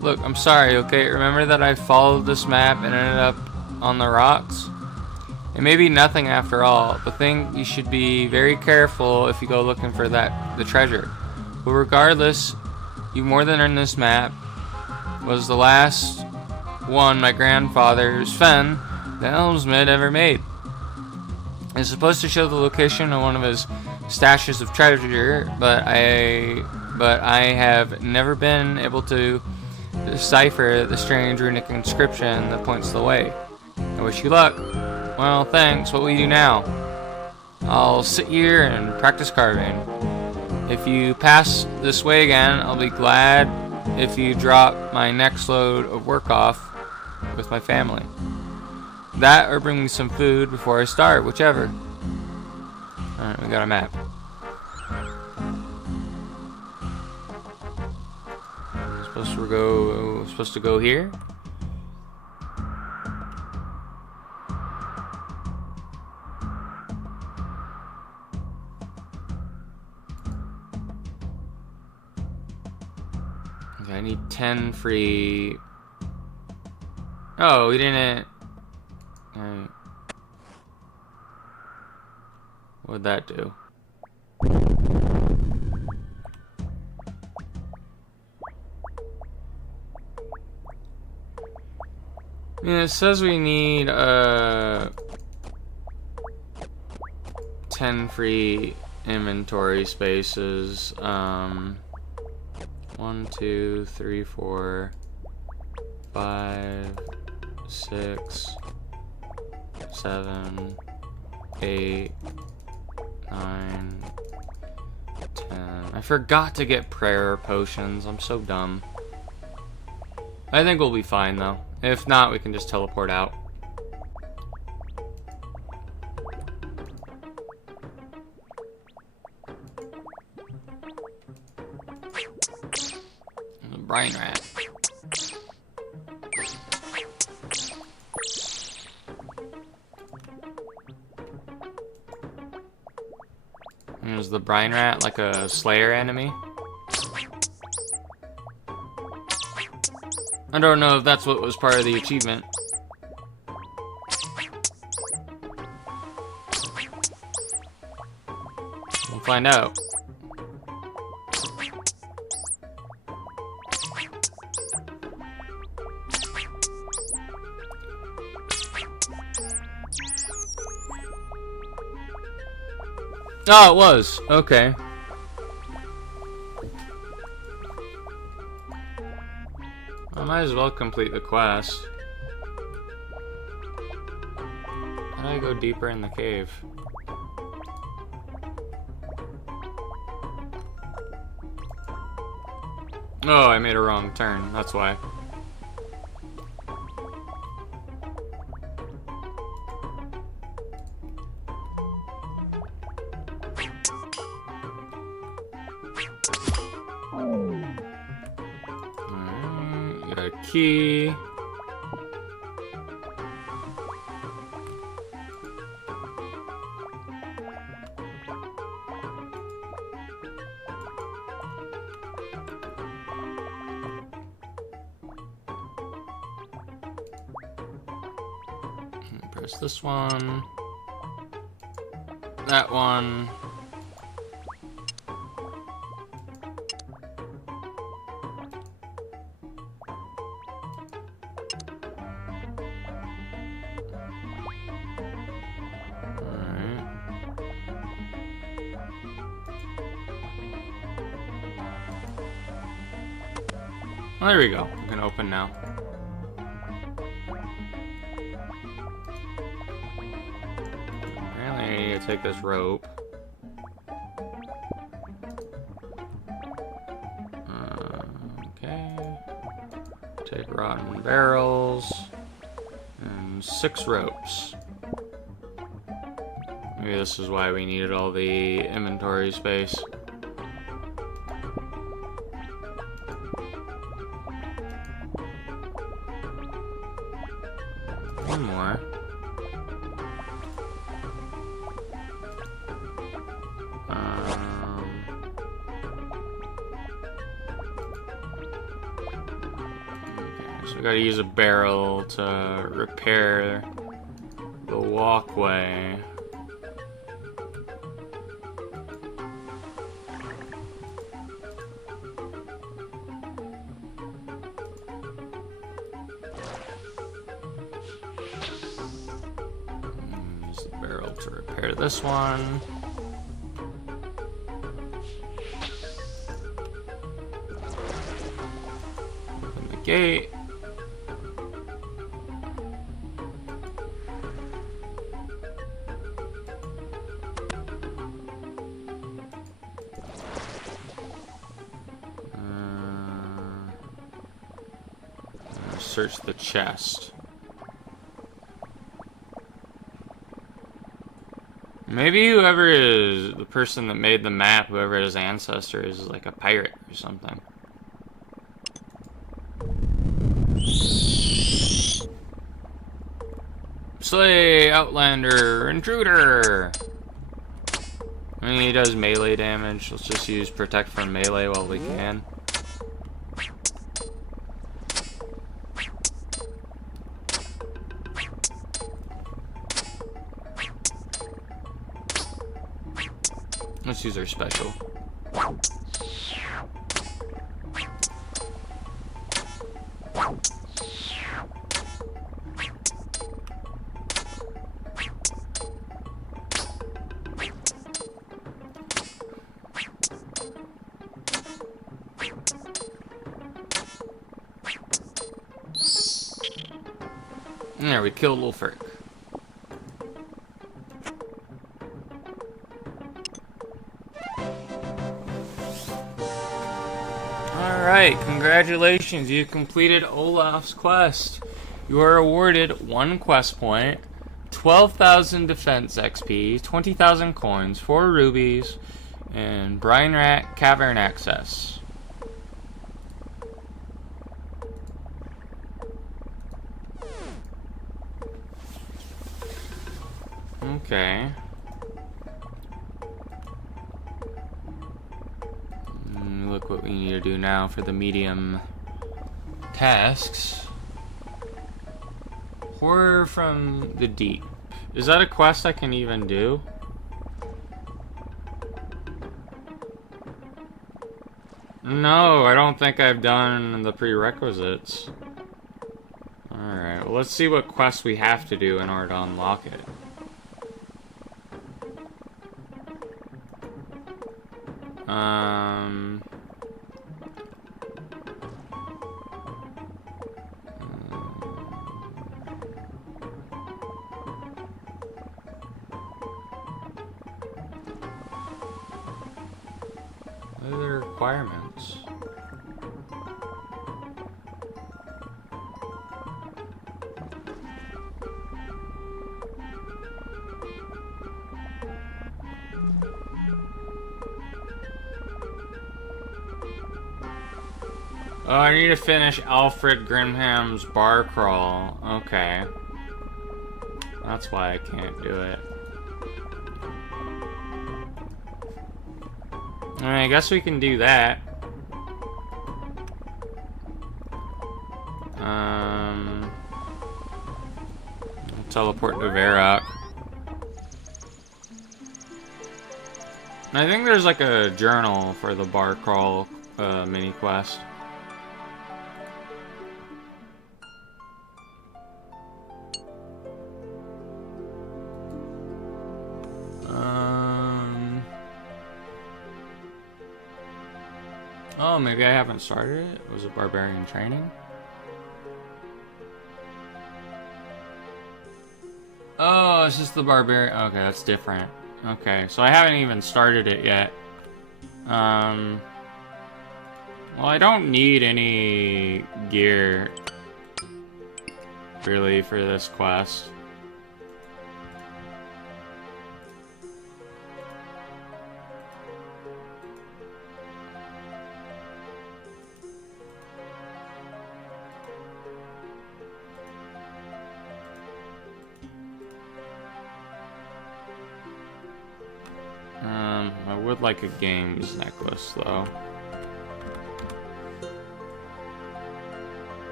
Look, I'm sorry, okay? Remember that I followed this map and ended up on the rocks? It may be nothing after all, but think you should be very careful if you go looking for the treasure. But regardless, you more than earned this map. Was the last one my grandfather, Sven, the Elmsmith, ever made. It's supposed to show the location of one of his stashes of treasure, but I have never been able to decipher the strange runic inscription that points the way. I wish you luck. Well, thanks. What will you do now? I'll sit here and practice carving. If you pass this way again, I'll be glad if you drop my next load of work off with my family. That or bring me some food before I start, whichever. Alright, we got a map. Supposed to go here. Okay, I need 10 free. Oh, we didn't. Alright. What'd that do? Yeah, it says we need 10 free inventory spaces. 1, 2, 3, 4, 5, 6, 7, 8, 9, 10. I forgot to get prayer potions. I'm so dumb. I think we'll be fine though. If not, we can just teleport out. The brine rat. Is the brine rat like a slayer enemy? I don't know if that's what was part of the achievement. We'll find out. Oh, it was. Okay. I might as well complete the quest. How do I go deeper in the cave? Oh, I made a wrong turn. That's why. Got a key. Press this one. That one. Well, there we go. We can open now. Apparently I need to take this rope. Okay. Take rotten barrels. And 6 ropes. Maybe this is why we needed all the inventory space. One more. Okay, so we gotta use a barrel to repair the walkway. Use the barrel to repair this one. Open the gate. Search the chest. Maybe whoever is the person that made the map, whoever his ancestor is like a pirate or something. Slay, Outlander, Intruder! I mean, he does melee damage. Let's just use Protect from melee while we can. Let's use our special. There, we killed Wolfric. Alright, congratulations, you completed Olaf's quest. You are awarded 1 quest point, 12,000 defense XP, 20,000 coins, 4 rubies, and Brine Rat Cavern access. Okay. Look what we need to do now for the medium tasks. Horror from the Deep. Is that a quest I can even do? No, I don't think I've done the prerequisites. Alright, well, let's see what quests we have to do in order to unlock it. What are the requirements? Oh, I need to finish Alfred Grimham's bar crawl. Okay. That's why I can't do it. Alright, I guess we can do that. Teleport to Varrock. I think there's like a journal for the bar crawl mini quest. Oh, maybe I haven't started it? Was it Barbarian Training? Oh, it's just the Barbarian... Okay, that's different. Okay, so I haven't even started it yet. Well, I don't need any gear, really, for this quest. I would like a games necklace, though.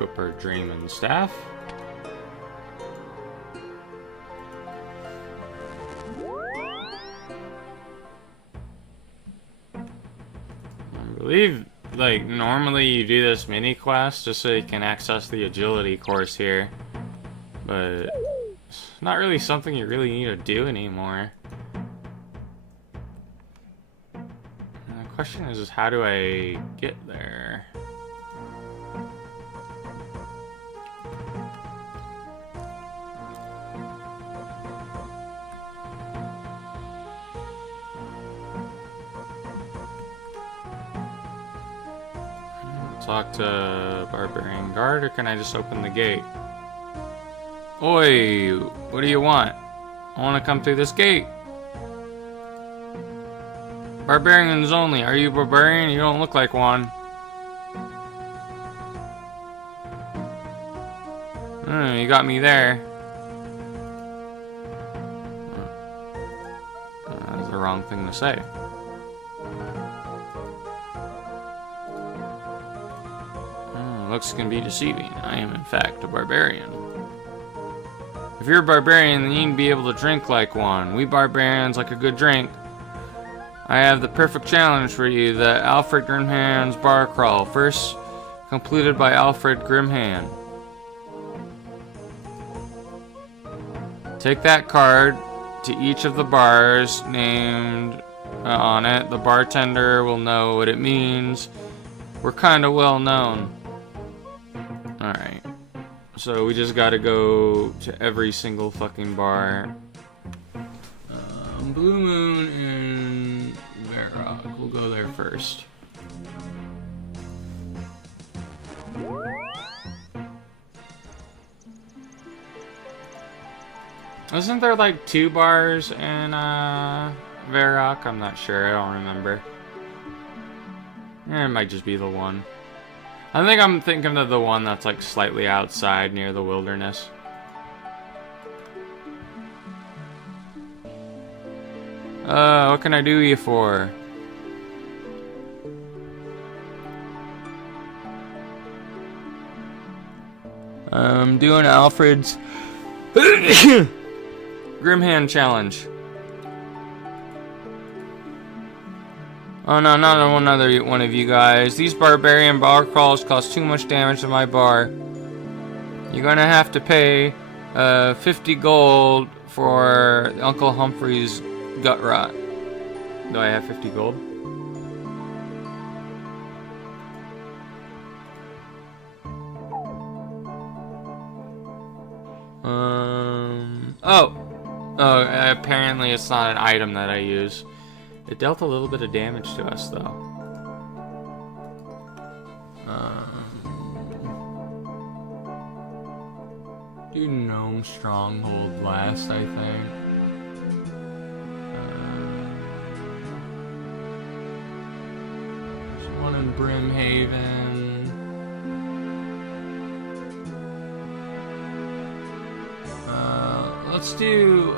equip our Dreaming Staff. I believe, like, normally you do this mini quest just so you can access the agility course here, but it's not really something you really need to do anymore. And the question is how do I get there? Talk to Barbarian Guard, or can I just open the gate? Oi, what do you want? I want to come through this gate. Barbarians only. Are you barbarian? You don't look like one. You got me there. That's the wrong thing to say. Looks can be deceiving. I am in fact a barbarian. If you're a barbarian, then you need to be able to drink like one. We barbarians like a good drink. I have the perfect challenge for you, the Alfred Grimhand's bar crawl. First completed by Alfred Grimhand. Take that card to each of the bars named on it. The bartender will know what it means. We're kind of well known. Alright, so we just gotta go to every single fucking bar. Blue Moon and Varrock. We'll go there first. Isn't there like 2 bars in Varrock? I'm not sure, I don't remember. It might just be the one. I think I'm thinking of the one that's like slightly outside near the wilderness. What can I do you for? I'm doing Alfred's Grimhand challenge. Oh no, not another one of you guys. These barbarian bar crawls cause too much damage to my bar. You're gonna have to pay 50 gold for Uncle Humphrey's gut rot. Do I have 50 gold? Oh, apparently it's not an item that I use. It dealt a little bit of damage to us, though. Do Gnome Stronghold last, I think. There's one in Brimhaven. Let's do,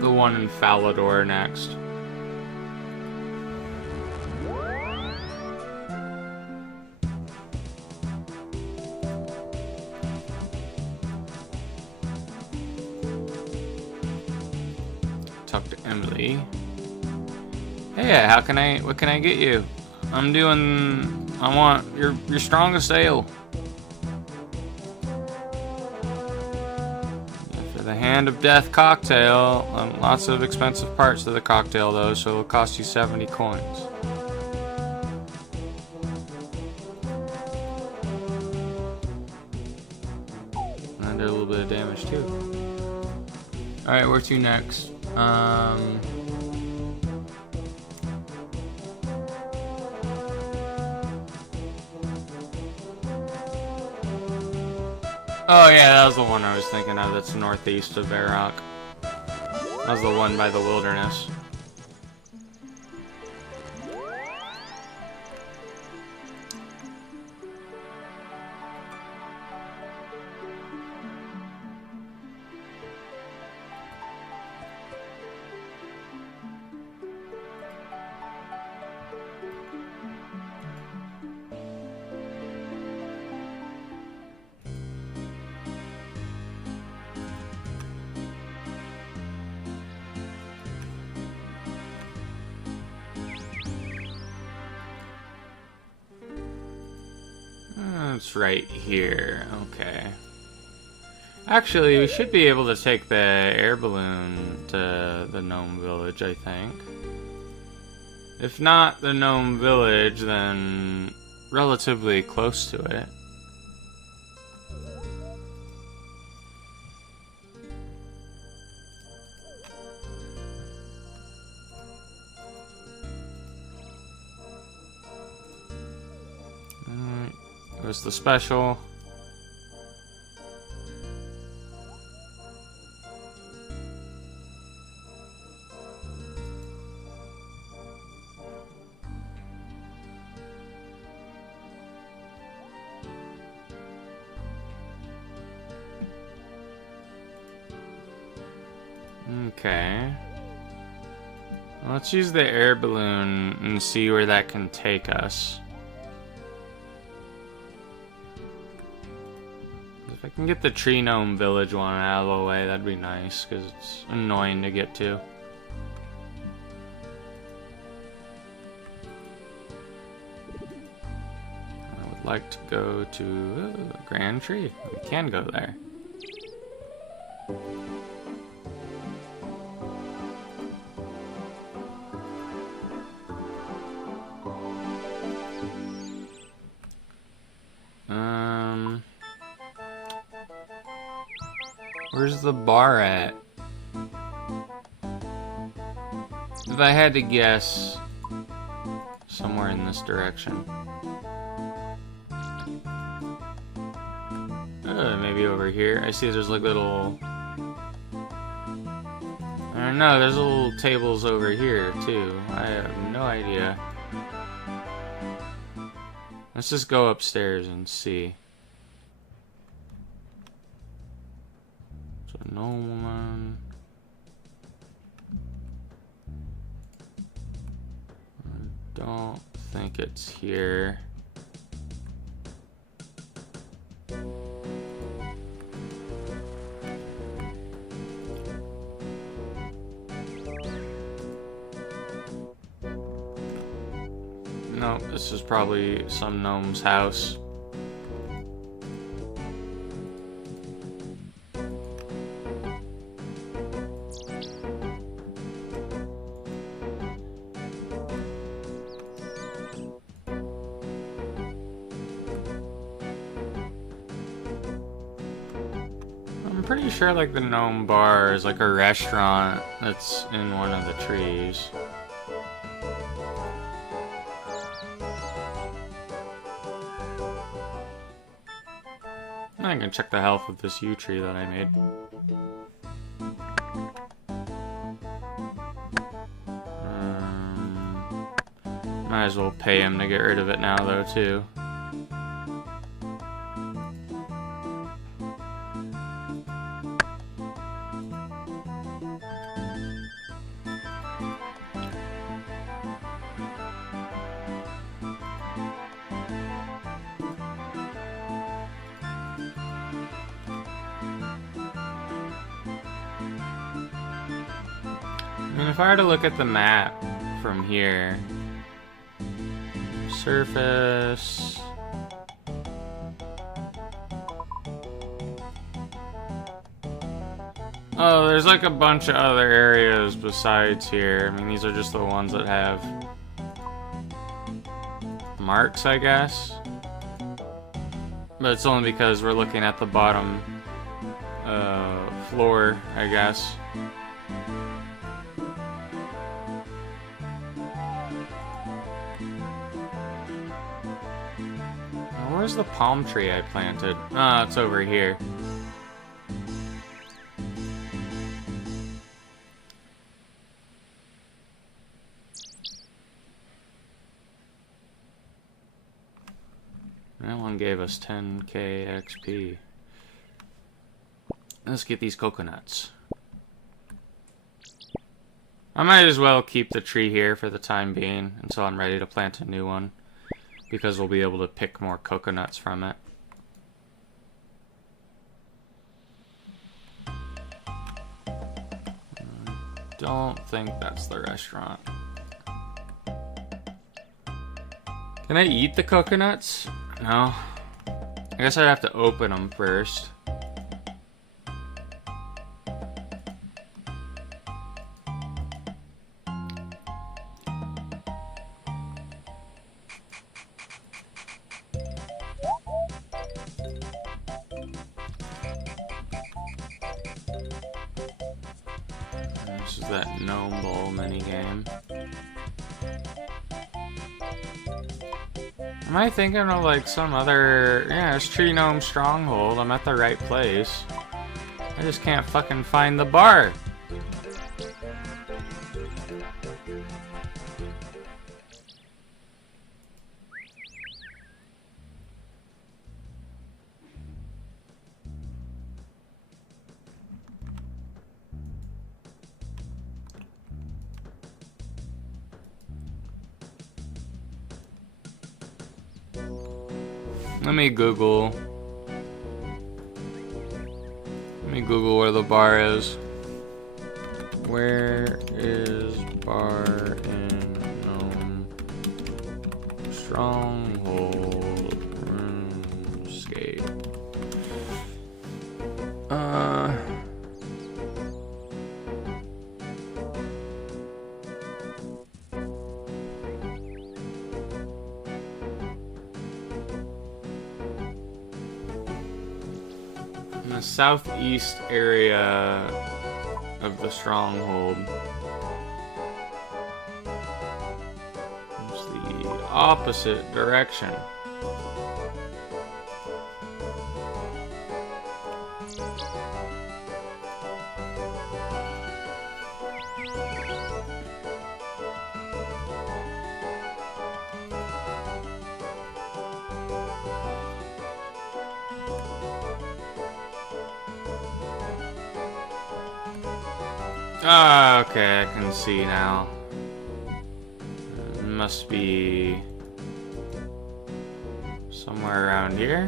the one in Falador next. Talk to Emily. Hey, what can I get you? I want your strongest ale. For the Hand of Death cocktail, lots of expensive parts to the cocktail though, so it'll cost you 70 coins. And I did a little bit of damage too. Alright, where to next? Oh yeah, that was the one I was thinking of, that's northeast of Varrock. That was the one by the wilderness. It's right here. Okay. Actually, we should be able to take the air balloon to the gnome village, I think. If not the gnome village, then relatively close to it. There's the special. Okay. Let's use the air balloon and see where that can take us. If I can get the tree gnome village one out of the way, that'd be nice, because it's annoying to get to. I would like to go to Grand Tree. We can go there. Where's the bar at? If I had to guess, somewhere in this direction. Maybe over here. I see there's like little... I don't know, there's little tables over here too. I have no idea. Let's just go upstairs and see. No woman. I don't think it's here. No, this is probably some gnome's house. I'm pretty sure like the gnome bar is like a restaurant that's in one of the trees. I can check the health of this yew tree that I made. Might as well pay him to get rid of it now though too. I mean, if I were to look at the map from here, surface, oh, there's like a bunch of other areas besides here. I mean, these are just the ones that have marks, I guess. But it's only because we're looking at the bottom floor, I guess. Where's the palm tree I planted? Ah, it's over here. That one gave us 10k XP. Let's get these coconuts. I might as well keep the tree here for the time being until I'm ready to plant a new one, because we'll be able to pick more coconuts from it. I don't think that's the restaurant. Can I eat the coconuts? No. I guess I'd have to open them first. This is that gnome ball minigame. Am I thinking of like some other... Yeah, it's Tree Gnome Stronghold. I'm at the right place. I just can't fucking find the bar. Let me Google where the bar is. Where is bar in Gnome Stronghold RuneScape? In the southeast area of the stronghold. It's the opposite direction. Okay, I can see now. It must be somewhere around here.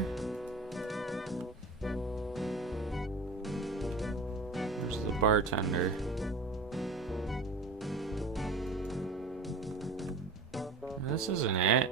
Where's the bartender? This isn't it.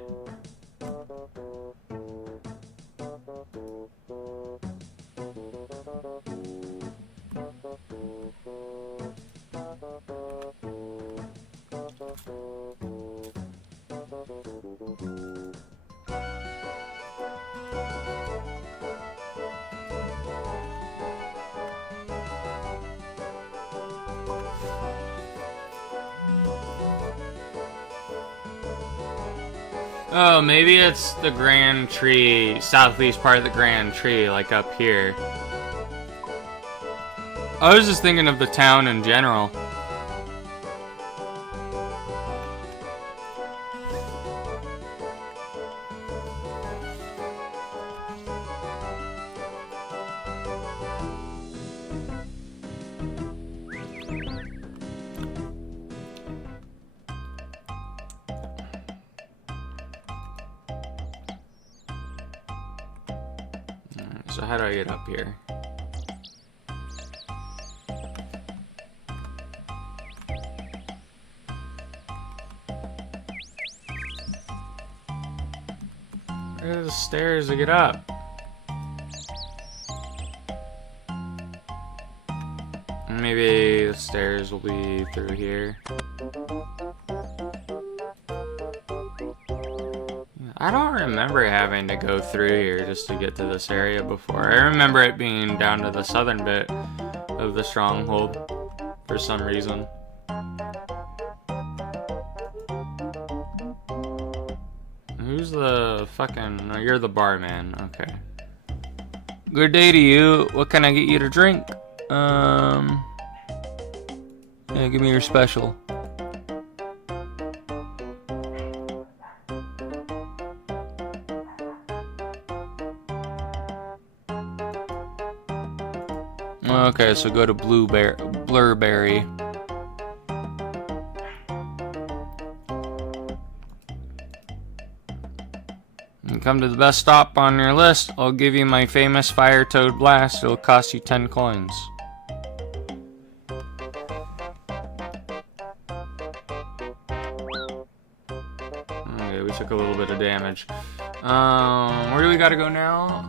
Oh, maybe it's the Grand Tree, southeast part of the Grand Tree, like up here. I was just thinking of the town in general. So how do I get up here? Where are the stairs to get up? Maybe the stairs will be through here. I don't remember having to go through here just to get to this area before. I remember it being down to the southern bit of the stronghold for some reason. Who's the fucking... Oh, you're the barman. Okay. Good day to you. What can I get you to drink? Yeah, give me your special. Okay, so go to Blurberry. And come to the best stop on your list. I'll give you my famous Fire Toad Blast. It'll cost you 10 coins. Okay, we took a little bit of damage. Where do we gotta go now?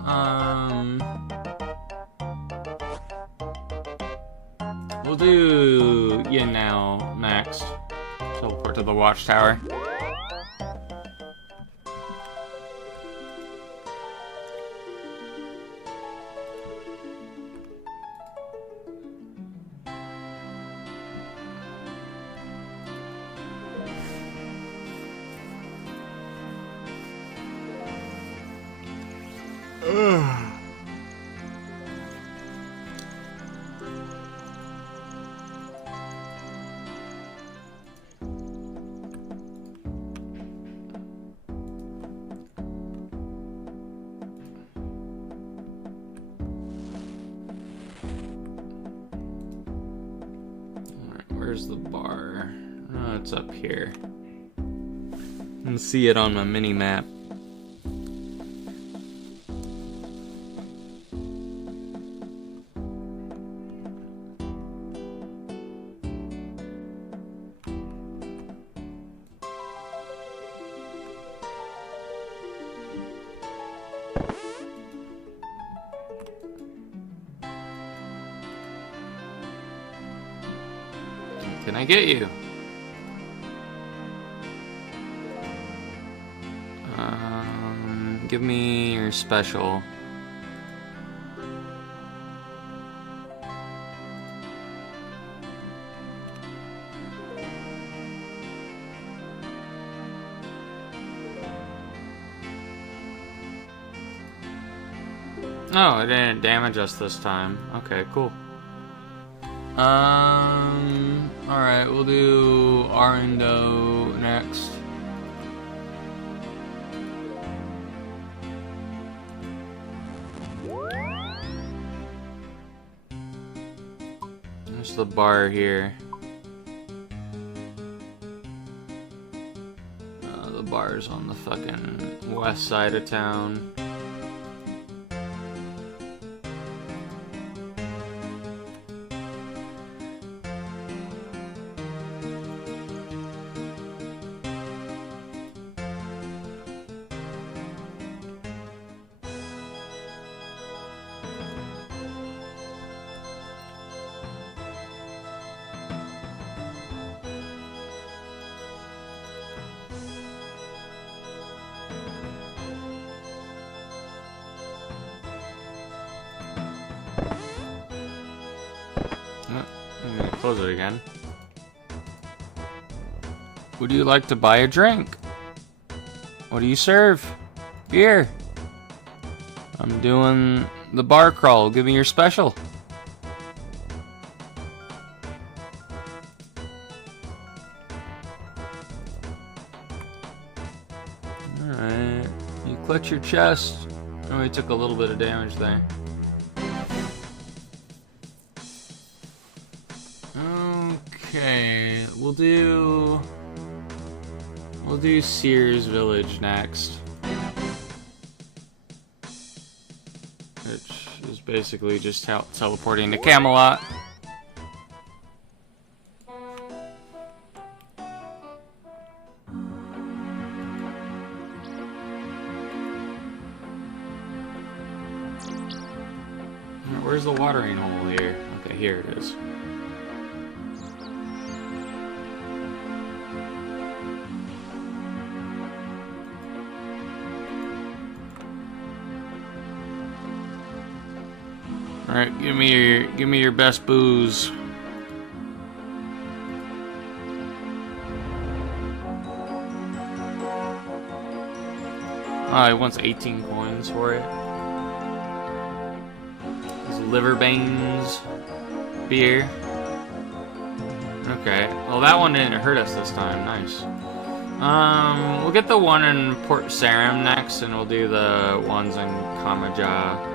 We'll do Yin now next. Teleport to the watchtower. Where's the bar? Oh, it's up here. You can see it on my mini map. Can I get you? Give me your special. No, it didn't damage us this time. Okay, cool. Alright, we'll do Arindo next. There's the bar here. The bar's on the fucking west side of town. I'm gonna close it again. Would you like to buy a drink? What do you serve? Beer. I'm doing the bar crawl. Give me your special. Alright. You clutch your chest. Oh, we took a little bit of damage there. Okay, we'll do Sears Village next, which is basically just teleporting to Camelot. Where's the watering hole here? Okay, here it is. Alright, give me your best booze. He wants 18 coins for it. It's liver veins beer. Okay, well that one didn't hurt us this time. Nice. We'll get the one in Port Sarim next, and we'll do the ones in Kamaja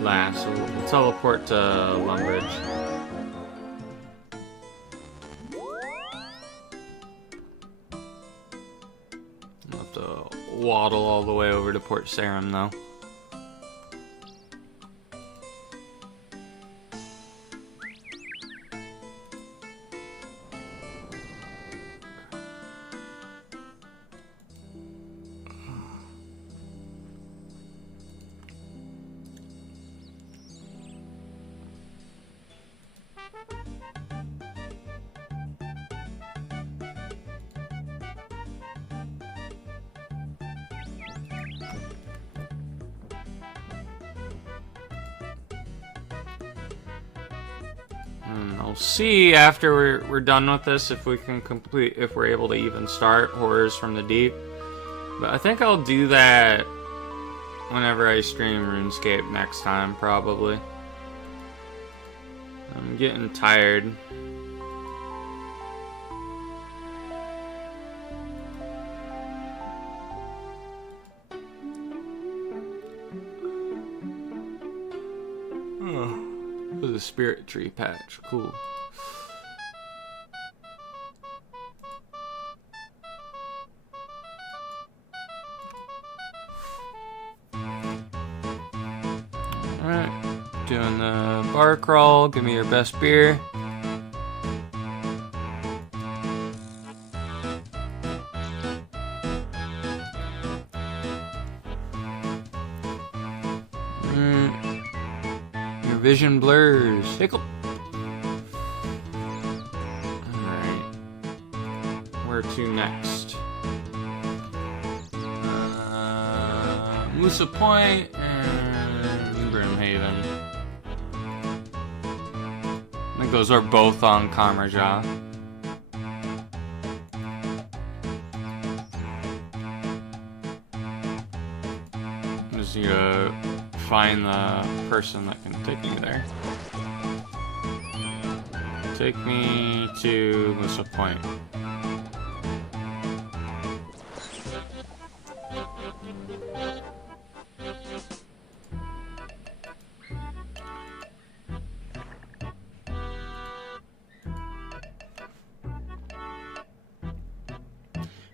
last. So we'll teleport to Lumbridge. I'll have to waddle all the way over to Port Sarim though. I'll see after we're done with this if we're able to even start Horrors from the Deep. But I think I'll do that whenever I stream RuneScape next time, probably. I'm getting tired. The spirit tree patch, cool. Alright, doing the bar crawl, give me your best beer. Vision blurs. Hiccup. Alright. Where to next? Moosa Point and Brimhaven. I think those are both on Kamarja. Just need to find the person that can take me there. Take me to Moosa Point.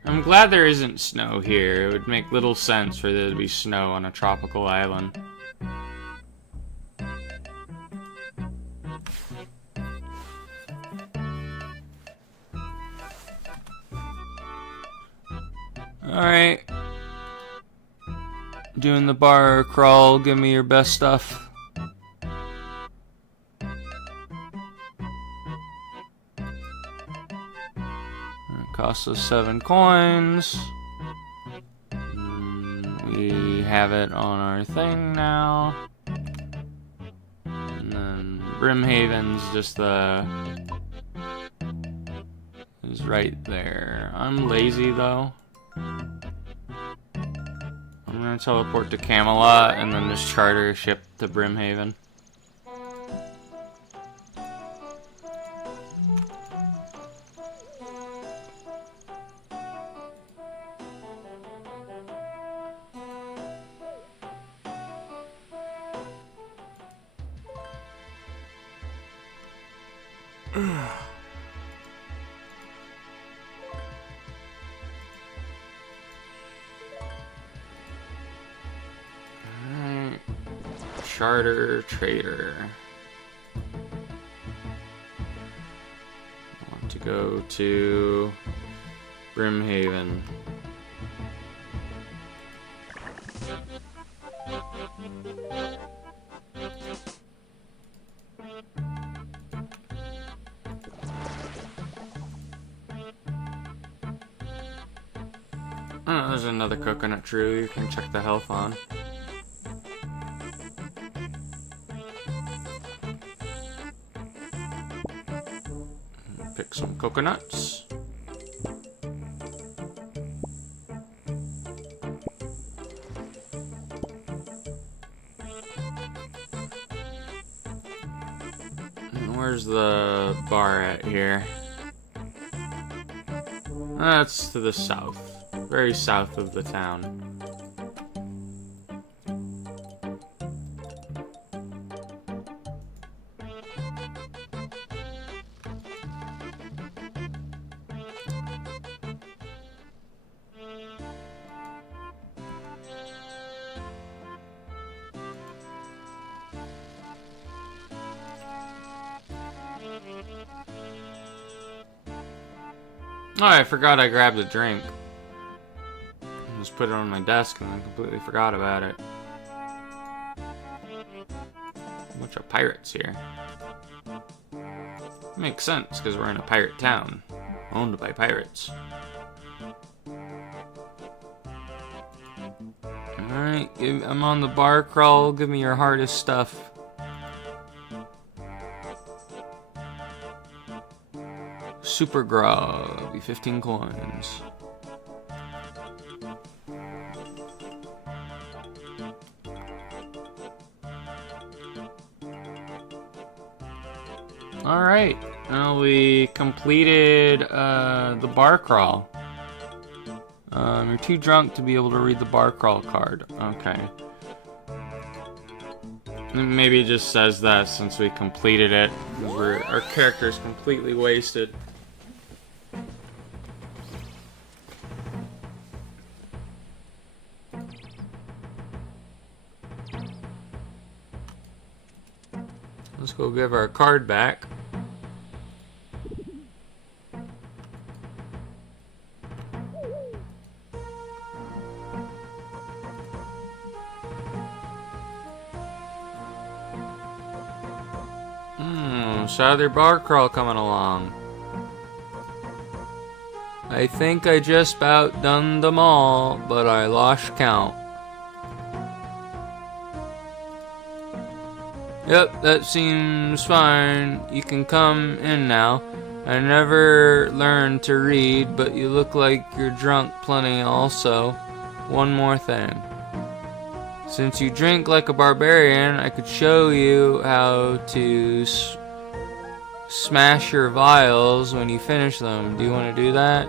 I'm glad there isn't snow here. It would make little sense for there to be snow on a tropical island. Alright. Doing the bar crawl, give me your best stuff. It costs us 7 coins. We have it on our thing now. And then Brimhaven's just is right there. I'm lazy though. I'm gonna teleport to Camelot and then just charter a ship to Brimhaven. Alright. Charter trader. I want to go to Brimhaven. Oh, there's another coconut tree you can check the health on. Pick some coconuts. And where's the bar at here? That's to the south. Very south of the town. Oh, I forgot I grabbed a drink. I just put it on my desk and I completely forgot about it. A bunch of pirates here. Makes sense, because we're in a pirate town. Owned by pirates. Alright, I'm on the bar crawl. Give me your hardest stuff. Super Grog. That'll be 15 coins. Alright, now we completed the bar crawl. You're too drunk to be able to read the bar crawl card. Okay. Maybe it just says that since we completed it, because our character's completely wasted. Let's go give our card back. Saw their bar crawl coming along. I think I just about done them all, but I lost count. Yep, that seems fine. You can come in now. I never learned to read, but you look like you're drunk plenty also. One more thing. Since you drink like a barbarian, I could show you how to smash your vials when you finish them. Do you want to do that?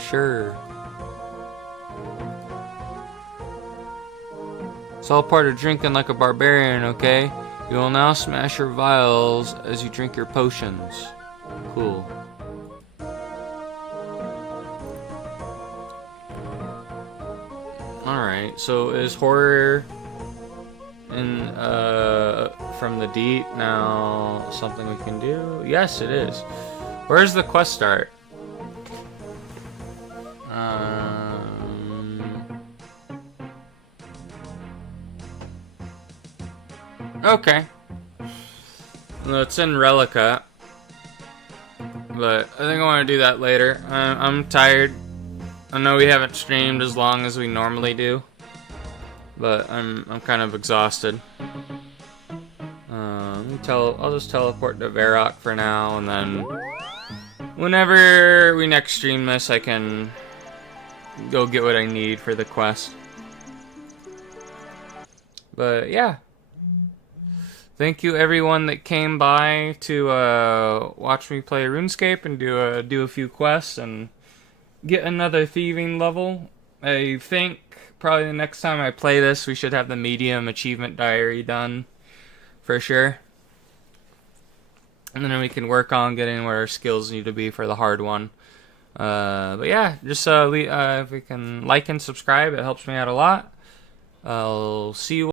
Sure. It's all part of drinking like a barbarian, okay? You will now smash your vials as you drink your potions. Cool. Alright, so is horror in from the deep now something we can do? Yes, it is. Where's the quest start? Okay. Well, it's in Relica, but I think I want to do that later. I'm tired. I know we haven't streamed as long as we normally do, but I'm kind of exhausted. I'll just teleport to Varrock for now, and then whenever we next stream this, I can go get what I need for the quest. But yeah, thank you everyone that came by to watch me play RuneScape and do a few quests and get another thieving level. I think probably the next time I play this, we should have the medium achievement diary done for sure. And then we can work on getting where our skills need to be for the hard one. But yeah, just if we can like and subscribe, it helps me out a lot. I'll see you